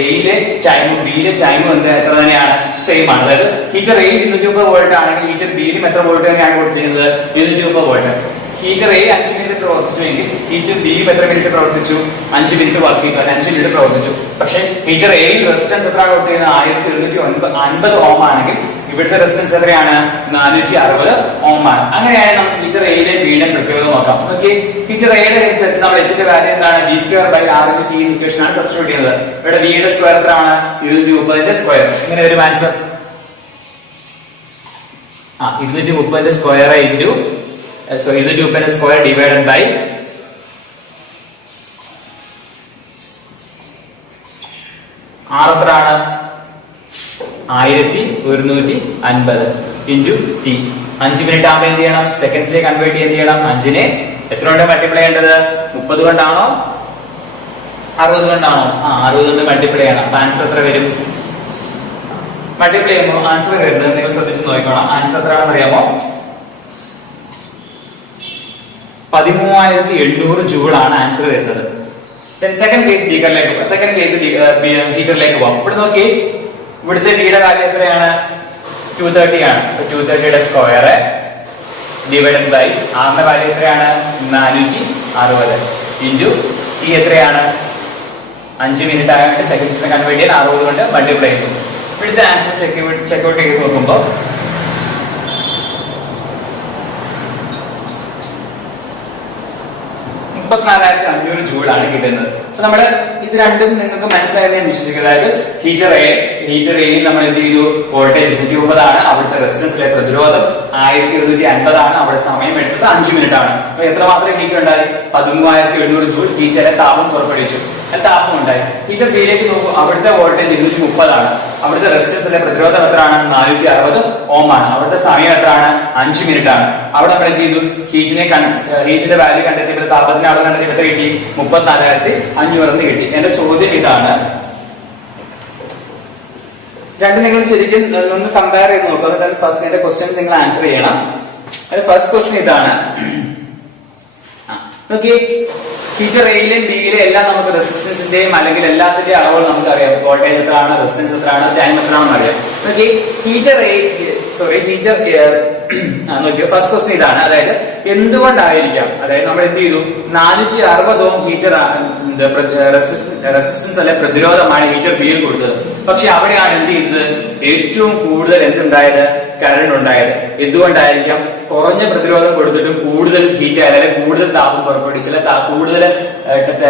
എയിലെ ടൈമും ബിയിലെ ടൈമും എത്ര തന്നെയാണ്? സെയിം ആണ്. അതായത് ഹീറ്റർ എയിൽ 230 വോൾട്ട് ആണെങ്കിൽ ഹീറ്റർ ബിയിലും എത്ര വോൾട്ട് തന്നെയാണ് കൊടുത്തിരിക്കുന്നത്? 230 വോൾട്ട്. ഹീറ്റർ എ 5 മിനിറ്റ് പ്രവർത്തിച്ചുവെങ്കിൽ ഹീറ്റർ ബിയും എത്ര മിനിറ്റ് പ്രവർത്തിച്ചു? 5 മിനിറ്റ് വർക്ക് ചെയ്തു. 5 മിനിറ്റ് പ്രവർത്തിച്ചു. പക്ഷെ ഹീറ്റർ എയിൽ റെസിസ്റ്റൻസ് എത്ര കൊടുത്തിരുന്നത്? 1750 ഓം ആണെങ്കിൽ ഇവിടുത്തെ റെസിസ്റ്റൻസ് എത്രയാണ്? 460 ഓം ആണ്. അങ്ങനെയാണെങ്കിൽ നമുക്ക് ഹീറ്റർ എയിലെ ബിയുടെ പ്രത്യേകത നോക്കാം. ഓക്കെ, ഹീറ്റർ എയുടെ അനുസരിച്ച് നമ്മൾ എച്ചിന്റെ വാല്യൂ എന്താണ്? V square by R into T equation ആണ് സബ്സ്റ്റിറ്റ്യൂട്ട് ചെയ്യുന്നത്. ഇവിടെ വിയുടെ സ്ക്വയർ എത്രയാണ്? 230 സ്ക്വയർ. ഇങ്ങനെ വരും answer. 230 square into 230 square divided by R എത്രയാണ്? 1150 ഇൻറ്റു ടി. 5 മിനിറ്റ് ആകുമ്പോൾ എന്ത് ചെയ്യണം? സെക്കൻഡ്സിലേക്ക് കൺവേർട്ട് ചെയ്യണം. 5-നെ എത്ര കൊണ്ട് മൾട്ടിപ്ലൈ ചെയ്യേണ്ടത്? 30 കൊണ്ടാണോ 60 കൊണ്ടാണോ? 60 കൊണ്ട് മൾട്ടിപ്ലൈ ചെയ്യണം. അപ്പൊ ആൻസർ എത്ര വരും? മൾട്ടിപ്ലൈ ചെയ്യുമ്പോൾ ആൻസർ വരുന്നത് നിങ്ങൾ ശ്രദ്ധിച്ച് നോക്കണം. ആൻസർ എത്രയാണെന്ന് അറിയാമോ? 13800 ജൂൾ ആണ് ആൻസർ വരുന്നത്. സെക്കൻഡ് കേസ് ഹീറ്ററിലേക്ക് പോകാം. ഇവിടെ നോക്കി, ഇവിടുത്തെ ടിയുടെ വാല്യൂ എത്രയാണ്? 230 ആണ്. 230യുടെ സ്ക്വയർ ഡിവൈഡഡ് ബൈ ആറിന്റെ വാല്യൂ എത്രയാണ്? 460 ഇൻറ്റു ടി എത്രയാണ്? 5 മിനിറ്റ് ആയിട്ട് സെക്കൻഡ്സിനെ കൺവേർട്ട് ചെയ്യാൻ 60 കൊണ്ട് മൾട്ടിപ്ലൈ ചെയ്തു. ഇവിടുത്തെ ആൻസർ ചെക്ക്ഔട്ട് ചെയ്ത് നോക്കുമ്പോൾ 34,500 ജൂളാണ് കിട്ടുന്നത്. അപ്പൊ നമ്മള് ഇത് രണ്ടും നിങ്ങൾക്ക് മനസ്സിലായെന്ന് ഞാൻ വിശ്വസിക്കുന്നു. അതായത് ഹീറ്റർ എ നമ്മൾ എന്ത് ചെയ്തു, വോൾട്ടേജ് 230 ആണ്, അവിടുത്തെ റെസിസ്റ്റൻസിലെ പ്രതിരോധം 1250 ആണ്, അവിടെ സമയം എടുത്തത് 5 മിനിറ്റ് ആണ്. അപ്പൊ എത്രമാത്രം ഹീറ്റ് ഉണ്ടായി? 13700 ജൂൾ ഹീറ്ററെ താപം പുറപ്പെടുവിച്ചു, താപം ഉണ്ടായി. ഹീറ്റർ ബിയിലേക്ക് നോക്കൂ, അവിടുത്തെ വോൾട്ടേജ് 230 ആണ്, അവിടുത്തെ റെസിസ്റ്റൻസിലെ പ്രതിരോധം എത്രയാണ്? 460 ഓം ആണ്, അവിടുത്തെ സമയം എത്രയാണ്? 5 മിനിറ്റ് ആണ്. അവിടെ നമ്മൾ എന്ത് ചെയ്തു, ഹീറ്റിന്റെ വാല്യൂ കണ്ടെത്തിയപ്പോൾ, താപത്തിന്റെ അളവ് കണ്ടെത്തിയപ്പോൾ എത്ര കിട്ടി? 34,500 കിട്ടി. എന്റെ ചോദ്യം ഇതാണ്, രണ്ട് നിങ്ങൾ ശരിക്കും ഒന്ന് കമ്പയർ ചെയ്ത് നോക്കുക. എന്നിട്ട് ഫസ്റ്റ് എന്റെ ക്വസ്റ്റ്യൻ നിങ്ങൾ ആൻസർ ചെയ്യണം. ഫസ്റ്റ് ക്വസ്റ്റ്യൻ ഇതാണ്, നോക്കിയേ, ഹീറ്റർ എയിലെയും ബിയിലെ എല്ലാം നമുക്ക് റെസിസ്റ്റൻസിന്റെയും അല്ലെങ്കിൽ എല്ലാത്തിന്റെയും അളവുകൾ നമുക്കറിയാം. വോൾട്ടേജ് എത്രയാണ്, റെസിസ്റ്റൻസ് എത്രയാണ്, ടൈം എത്രയാണെന്ന് അറിയാം. നോക്കി ഹീറ്റർ നോക്കിയോ, ഫസ്റ്റ് ക്വസ്റ്റ്യൻ ഇതാണ്, അതായത് എന്തുകൊണ്ടായിരിക്കാം, അതായത് നമ്മൾ എന്ത് ചെയ്തു, 460 ഓം ഹീറ്റർ റെസിസ്റ്റൻസ് അല്ലെ പ്രതിരോധമാണ് ഹീറ്റർ ബിയിൽ കൊടുത്തത്. പക്ഷെ അവിടെയാണ് എന്ത് ചെയ്തത്, ഏറ്റവും കൂടുതൽ എന്തുണ്ടായത്, കറണ്ട് ഉണ്ടായത്. എന്തുകൊണ്ടായിരിക്കാം? കുറഞ്ഞ പ്രതിരോധം കൊടുത്തിട്ടും കൂടുതൽ ഹീറ്റ് അല്ലെങ്കിൽ കൂടുതൽ താപം പുറപ്പെടുവിച്ചില്ല, കൂടുതൽ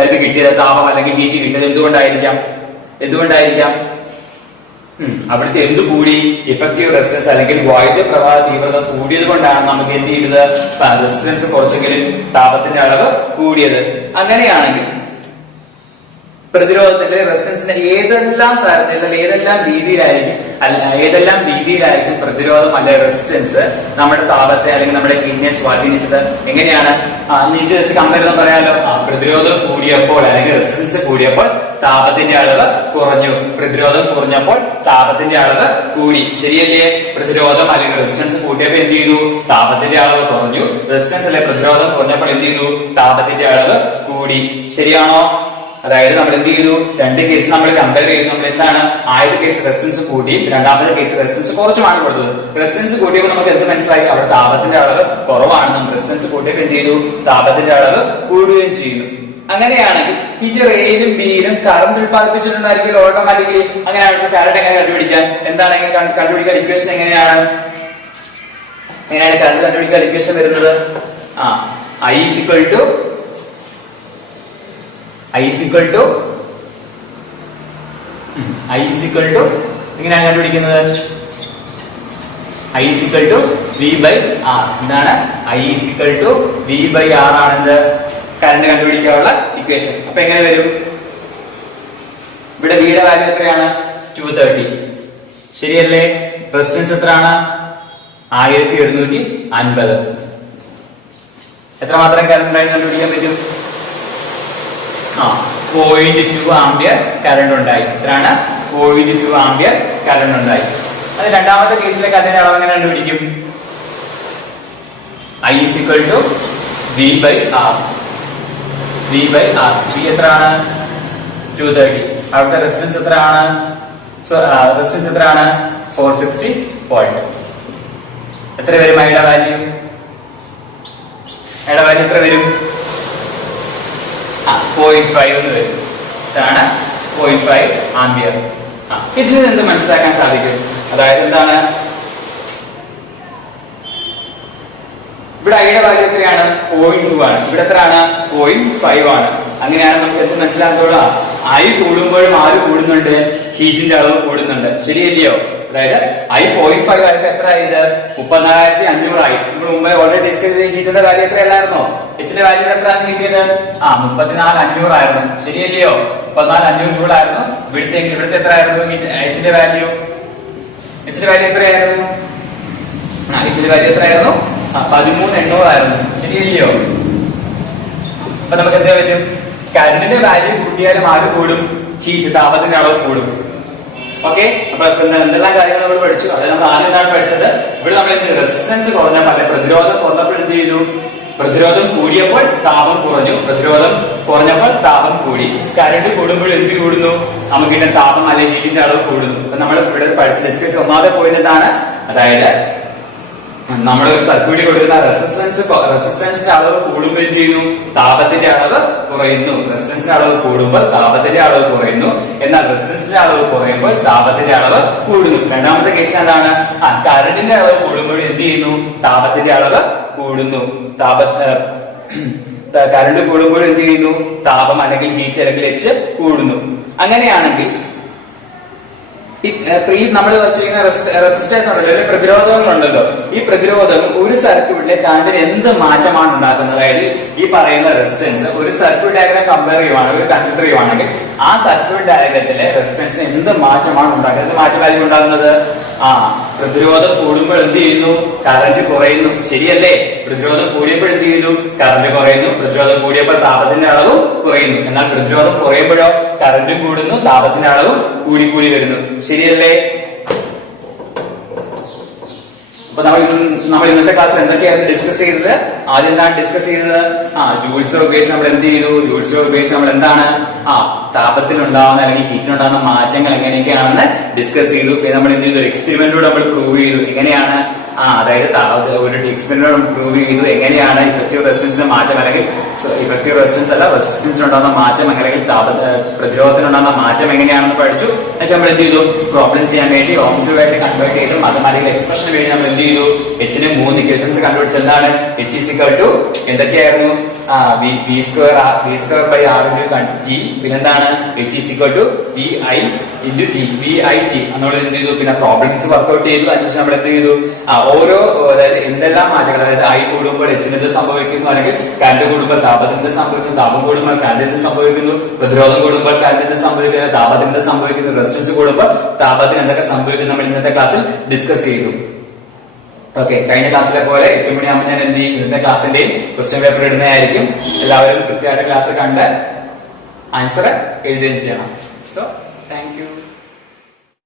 ഇത് കിട്ടിയത്, താപം അല്ലെങ്കിൽ ഹീറ്റ് കിട്ടിയത് എന്തുകൊണ്ടായിരിക്കാം? അവിടുത്തെ എന്ത് കൂടി, ഇഫക്റ്റീവ് റെസിസ്റ്റൻസ് അല്ലെങ്കിൽ വൈദ്യുത പ്രവാഹ തീവ്രത കൂടിയത് കൊണ്ടാണ് നമുക്ക് എന്ത് ചെയ്തത്, റെസിസ്റ്റൻസ് കുറച്ചെങ്കിലും താപത്തിന്റെ അളവ് കൂടിയത്. അങ്ങനെയാണെങ്കിൽ പ്രതിരോധത്തിന്റെ റെസിസ്റ്റൻസിന്റെ ഏതെല്ലാം തരത്തിൽ ഏതെല്ലാം രീതിയിലായിരിക്കും പ്രതിരോധം അല്ലെ റെസിസ്റ്റൻസ് നമ്മുടെ താപത്തെ അല്ലെങ്കിൽ നമ്മുടെ ഹീറ്റിനെ സ്വാധീനിച്ചത്? എങ്ങനെയാണ്? നിങ്ങൾക്ക് വെച്ച് കമ്പയർ ചെയ്ത് പറയാലോ, പ്രതിരോധം കൂടിയപ്പോൾ അല്ലെങ്കിൽ റെസിസ്റ്റൻസ് കൂടിയപ്പോൾ താപത്തിന്റെ അളവ് കുറഞ്ഞു, പ്രതിരോധം കുറഞ്ഞപ്പോൾ താപത്തിന്റെ അളവ് കൂടി. ശരിയല്ലേ? പ്രതിരോധം അല്ലെങ്കിൽ റെസിസ്റ്റൻസ് കൂട്ടിയപ്പോൾ എന്ത് ചെയ്തു, താപത്തിന്റെ അളവ് കുറഞ്ഞു. റെസിസ്റ്റൻസ് അല്ലെ പ്രതിരോധം കുറഞ്ഞപ്പോൾ എന്ത് ചെയ്തു, താപത്തിന്റെ അളവ് കൂടി. ശരിയാണോ? അതായത് നമ്മൾ എന്ത് ചെയ്തു, രണ്ട് കേസ് നമ്മൾ കമ്പയർ ചെയ്തു. നമ്മൾ എന്താണ്, ആദ്യത്തെ കേസ് റെസിസ്റ്റൻസ് കൂട്ടിയും രണ്ടാമത്തെ കേസ് റെസിസ്റ്റൻസ് കുറച്ചുമാണ് കൊടുത്തത്. റെസിസ്റ്റൻസ് കൂട്ടിയപ്പോൾ നമുക്ക് എന്ത് മനസ്സിലായി, അവിടെ താപത്തിന്റെ അളവ് കുറവാണെന്നും റെസിസ്റ്റൻസ് കൂട്ടിയപ്പോൾ എന്ത് ചെയ്തു, താപത്തിന്റെ അളവ് കൂടുകയും ചെയ്യുന്നു. അങ്ങനെയാണെങ്കിൽ ഹീറ്റർ എയിലും ബിയിലും കറണ്ട് ഉത്പാദിപ്പിച്ചിട്ടുണ്ടായിരിക്കും ഓട്ടോമാറ്റിക്കലി. അങ്ങനെയാണ് കറണ്ട് എങ്ങനെ കണ്ടുപിടിക്കാൻ? എന്താണ് കണ്ടുപിടിക്കാൻ ഇക്വേഷൻ? എങ്ങനെയാണ് കറണ്ട് കണ്ടുപിടിക്കാൻ ഇക്വേഷൻ വരുന്നത്? I is equal to എങ്ങനെയാണ് കണ്ടുപിടിക്കുന്നത്? I is equal to V by R. എന്താണ്? I is equal to V by R ആണെന്ന് കറണ്ട് കണ്ടുപിടിക്കാനുള്ള ഇക്വേഷൻ. അപ്പൊ എങ്ങനെ വരും? ഇവിടെ വിയുടെ വാല്യൂ എത്രയാണ്? 230. ശരിയല്ലേ? റെസിസ്റ്റൻസ് എത്രയാണ്? 1750. എത്രമാത്രം കറണ്ട് കണ്ടുപിടിക്കാൻ പറ്റും? 0.2 ആംപിയർ കറണ്ട് ഉണ്ടായി. എത്രയാണ്? 0.2 ആംപിയർ കറണ്ട് ഉണ്ടായി. അത് രണ്ടാമത്തെ കേസിലേക്ക് അതിന്റെ അളവ് എങ്ങനെ കണ്ടുപിടിക്കും? I is equal to V by R. V എത്രയാണ്? 230. അവിടുത്തെ റെസിസ്റ്റൻസ് എത്രയാണ്? 460 വോൾട്ട്. എത്ര വരും ഐയുടെ വാല്യൂ? എത്ര വരും? 0.5 എന്ന് വരും. ഇതാണ് 0.5 ആംപിയർ. ഇതിൽ നിന്ന് എന്ത് മനസ്സിലാക്കാൻ സാധിക്കും? അതായത് എന്താണ്, ഇവിടെ ഐയുടെ വാല്യൂ എത്രയാണ്? 0.2 ആണ്. ഇവിടെ എത്രയാണ്? 0.5 ആണ്. അങ്ങനെയാണ് നമുക്ക് എന്ത് മനസ്സിലാക്കുക? ഐ കൂടുമ്പോഴും ആര് കൂടുന്നുണ്ട്? ഹീറ്റിന്റെ അളവ് കൂടുന്നുണ്ട്. ശരിയല്ലയോ? അതായത് I 0.5 ആയപ്പോ എത്ര ആയത്? 34,500 ആയി. നമ്മൾ മുമ്പേ ഓൾറെഡി ഡിസ്കസ് ചെയ്ത ഹീറ്റിന്റെ വാല്യൂ എത്രയല്ലായിരുന്നോ? എച്ചിന്റെ വാല്യൂ എത്രയാണ് കിട്ടിയത്? 34,500 ആയിരുന്നു. ശരിയല്ലയോ? 34,500 ജൂൾ ആയിരുന്നു. ഇവിടുത്തെ എത്ര ആയിരുന്നു എച്ചിന്റെ വാല്യൂ? എച്ചിന്റെ വാല്യൂ എത്രയായിരുന്നു? 13,800 ആയിരുന്നു. ശരിയല്ലയോ? അപ്പൊ നമുക്ക് എന്താ പറ്റും? കറണ്ടിന്റെ വാല്യൂ കൂട്ടിയാലും ആര് കൂടും? ഹീറ്റ്, താപത്തിന്റെ അളവ് കൂടും. ഓക്കെ, അപ്പൊ എന്തെല്ലാം കാര്യങ്ങൾ നമ്മൾ പഠിച്ചു? അത് നമ്മൾ ആദ്യം എന്താണ് പഠിച്ചത്? ഇവിടെ നമ്മൾ റെസിസ്റ്റൻസ് കുറഞ്ഞപ്പോൾ അല്ലെ പ്രതിരോധം കുറഞ്ഞപ്പോൾ എന്ത് ചെയ്തു? പ്രതിരോധം കൂടിയപ്പോൾ താപം കുറഞ്ഞു, പ്രതിരോധം കുറഞ്ഞപ്പോൾ താപം കൂടി. കറണ്ട് കൂടുമ്പോൾ എന്ത് കൂടുന്നു? നമുക്കിന്റെ താപം അല്ലെങ്കിൽ ഹീറ്റിന്റെ അളവ് കൂടുന്നു. അപ്പൊ നമ്മൾ ഇവിടെ പഠിച്ച് ഡിസ്കസ് ഒന്നാമത്തെ പോയിന്റ് എന്താണ്? അതായത് നമ്മൾ ഒരു സർക്യൂട്ടിൽ കൊടുക്കുന്ന റെസിസ്റ്റൻസിന്റെ അളവ് കൂടുമ്പോൾ എന്ത് ചെയ്യുന്നു? താപത്തിന്റെ അളവ് കുറയുന്നു. റെസിസ്റ്റൻസിന്റെ അളവ് കൂടുമ്പോൾ താപത്തിന്റെ അളവ് കുറയുന്നു, എന്നാൽ റെസിസ്റ്റൻസിന്റെ അളവ് കുറയുമ്പോൾ താപത്തിന്റെ അളവ് കൂടുന്നു. രണ്ടാമത്തെ കേസിൽ എന്താണ്? കറണ്ടിന്റെ അളവ് കൂടുമ്പോൾ എന്ത് ചെയ്യുന്നു? താപത്തിന്റെ അളവ് കൂടുന്നു. കറണ്ട് കൂടുമ്പോൾ എന്ത് ചെയ്യുന്നു? താപം അല്ലെങ്കിൽ ഹീറ്റ് അല്ലെങ്കിൽ എച്ച് കൂടുന്നു. അങ്ങനെയാണെങ്കിൽ നമ്മൾ വച്ചിരിക്കുന്ന റെസിസ്റ്റേഴ്സ് ഉണ്ടല്ലോ, അല്ലെങ്കിൽ പ്രതിരോധങ്ങളുണ്ടല്ലോ, ഈ പ്രതിരോധം ഒരു സർക്യൂട്ടിലെ കറണ്ടിന് എന്ത് മാറ്റമാണ് ഉണ്ടാക്കുന്നത്? അതായത് ഈ പറയുന്ന റെസിസ്റ്റൻസ് ഒരു സർക്യൂട്ട് ഡയഗ്രം കമ്പയർ ചെയ്യുവാണെങ്കിൽ, കൺസിഡർ ചെയ്യുവാണെങ്കിൽ ആ സർക്യൂട്ട് ഡയഗ്രത്തിലെ റെസിസ്റ്റൻസിന് എന്ത് മാറ്റമാണ് ഉണ്ടാക്കുന്നത്? എന്ത് മാറ്റമായിരിക്കും ഉണ്ടാകുന്നത്? പ്രതിരോധം കൂടുമ്പോൾ എന്ത് ചെയ്യുന്നു? കറന്റ് കുറയുന്നു. ശരിയല്ലേ? പ്രതിരോധം കൂടിയപ്പോൾ എന്ത് ചെയ്യുന്നു? കറന്റ് കുറയുന്നു. പ്രതിരോധം കൂടിയപ്പോൾ താപത്തിന്റെ അളവും കുറയുന്നു. എന്നാൽ പ്രതിരോധം കുറയുമ്പോഴോ കറന്റും കൂടുന്നു, താപത്തിന്റെ അളവും കൂടി വരുന്നു. ശരിയല്ലേ? അപ്പൊ നമ്മൾ ഇന്നത്തെ ക്ലാസ്സിൽ എന്തൊക്കെയാണ് ഡിസ്കസ് ചെയ്തത്? ആദ്യം എന്താണ് ഡിസ്കസ് ചെയ്തത്? ജൂൾസ് ഉപയോഗിച്ച് നമ്മൾ എന്ത് ചെയ്തു? ജൂൾസ് ഉപയോഗിച്ച് നമ്മൾ എന്താണ് താപത്തിനുണ്ടാവുന്ന അല്ലെങ്കിൽ ഹീറ്റിനുണ്ടാകുന്ന മാറ്റങ്ങൾ എങ്ങനെയൊക്കെയാണെന്ന് ഡിസ്കസ് ചെയ്തു. പിന്നെ നമ്മൾ എന്ത് ചെയ്തു? എക്സ്പെരിമെന്റിലൂടെ നമ്മൾ പ്രൂവ് ചെയ്തു. എങ്ങനെയാണ്? അതായത് ഒരു എക്സ്പെരിമെന്റ് പ്രൂവ് ചെയ്തു എങ്ങനെയാണ് ഇഫക്റ്റീവ് റെസിസ്റ്റൻസിന്റെ മാറ്റം, അല്ലെങ്കിൽ ഇഫക്റ്റീവ് റെസിസ്റ്റൻസ് അല്ല റെസിസ്റ്റൻസിനുണ്ടാകുന്ന മാറ്റം, അല്ലെങ്കിൽ പ്രതിരോധത്തിനുണ്ടാകുന്ന മാറ്റം എങ്ങനെയാണെന്ന് പഠിച്ചു. എന്നിട്ട് നമ്മൾ എന്ത് ചെയ്തു? പ്രോബ്ലം ചെയ്യാൻ വേണ്ടി ഓംസ് ആയിട്ട് കൺവേർട്ട് ചെയ്തു. മാത്തമാറ്റിക്കൽ എക്സ്പ്രഷന് വേണ്ടി നമ്മൾ എന്ത് ചെയ്തു? എച്ചിന് 3 ഇക്വേഷൻസ് കണ്ടുപിടിച്ച് എന്താണ്? എച്ച് ഈസ് ഈക്വൽ ടു എന്തൊക്കെയായിരുന്നു? V square by R into T. പിന്നെന്താണ്? H is equal to V I into T, V I T. നമ്മൾ എന്ത് ചെയ്തു? പിന്നെ പ്രോബ്ലംസ് വർക്ക്ഔട്ട് ചെയ്തു. അതിനുശേഷം നമ്മൾ എന്ത് ചെയ്തു? ഓരോ അതായത് എന്തെല്ലാം മാറ്റങ്ങൾ, അതായത് ഐ കൂടുമ്പോൾ എച്ചിന് എന്ത് സംഭവിക്കുന്നു, അല്ലെങ്കിൽ കറന്റ് കൂടുമ്പോൾ താപത്തിന് എന്ത് സംഭവിക്കുന്നു, താപം കൂടുമ്പോൾ കറന്റ് എന്ത് സംഭവിക്കുന്നു, പ്രതിരോധം കൂടുമ്പോൾ കറന്റ് എന്ത് സംഭവിക്കുന്നു, താപത്തിന് എന്ത് സംഭവിക്കുന്നു, റെസിസ്റ്റൻസ് കൂടുമ്പോൾ താപത്തിന് എന്തൊക്കെ സംഭവിക്കുന്നു, നമ്മൾ ഇന്നത്തെ ക്ലാസ്സിൽ ഡിസ്കസ് ചെയ്തു. ഓക്കെ, കഴിഞ്ഞ ക്ലാസ്സിലെ പോലെ 8 മണിയാകുമ്പോൾ ഞാൻ എന്ത് ചെയ്യും? ഇന്നത്തെ ക്ലാസ്സിന്റെയും ക്വസ്റ്റ്യൻ പേപ്പർ ഇടുന്നതായിരിക്കും. എല്ലാവരും കൃത്യമായിട്ട് ക്ലാസ് കണ്ട് ആൻസർ എഴുതുകയും ചെയ്യണം. So thank you.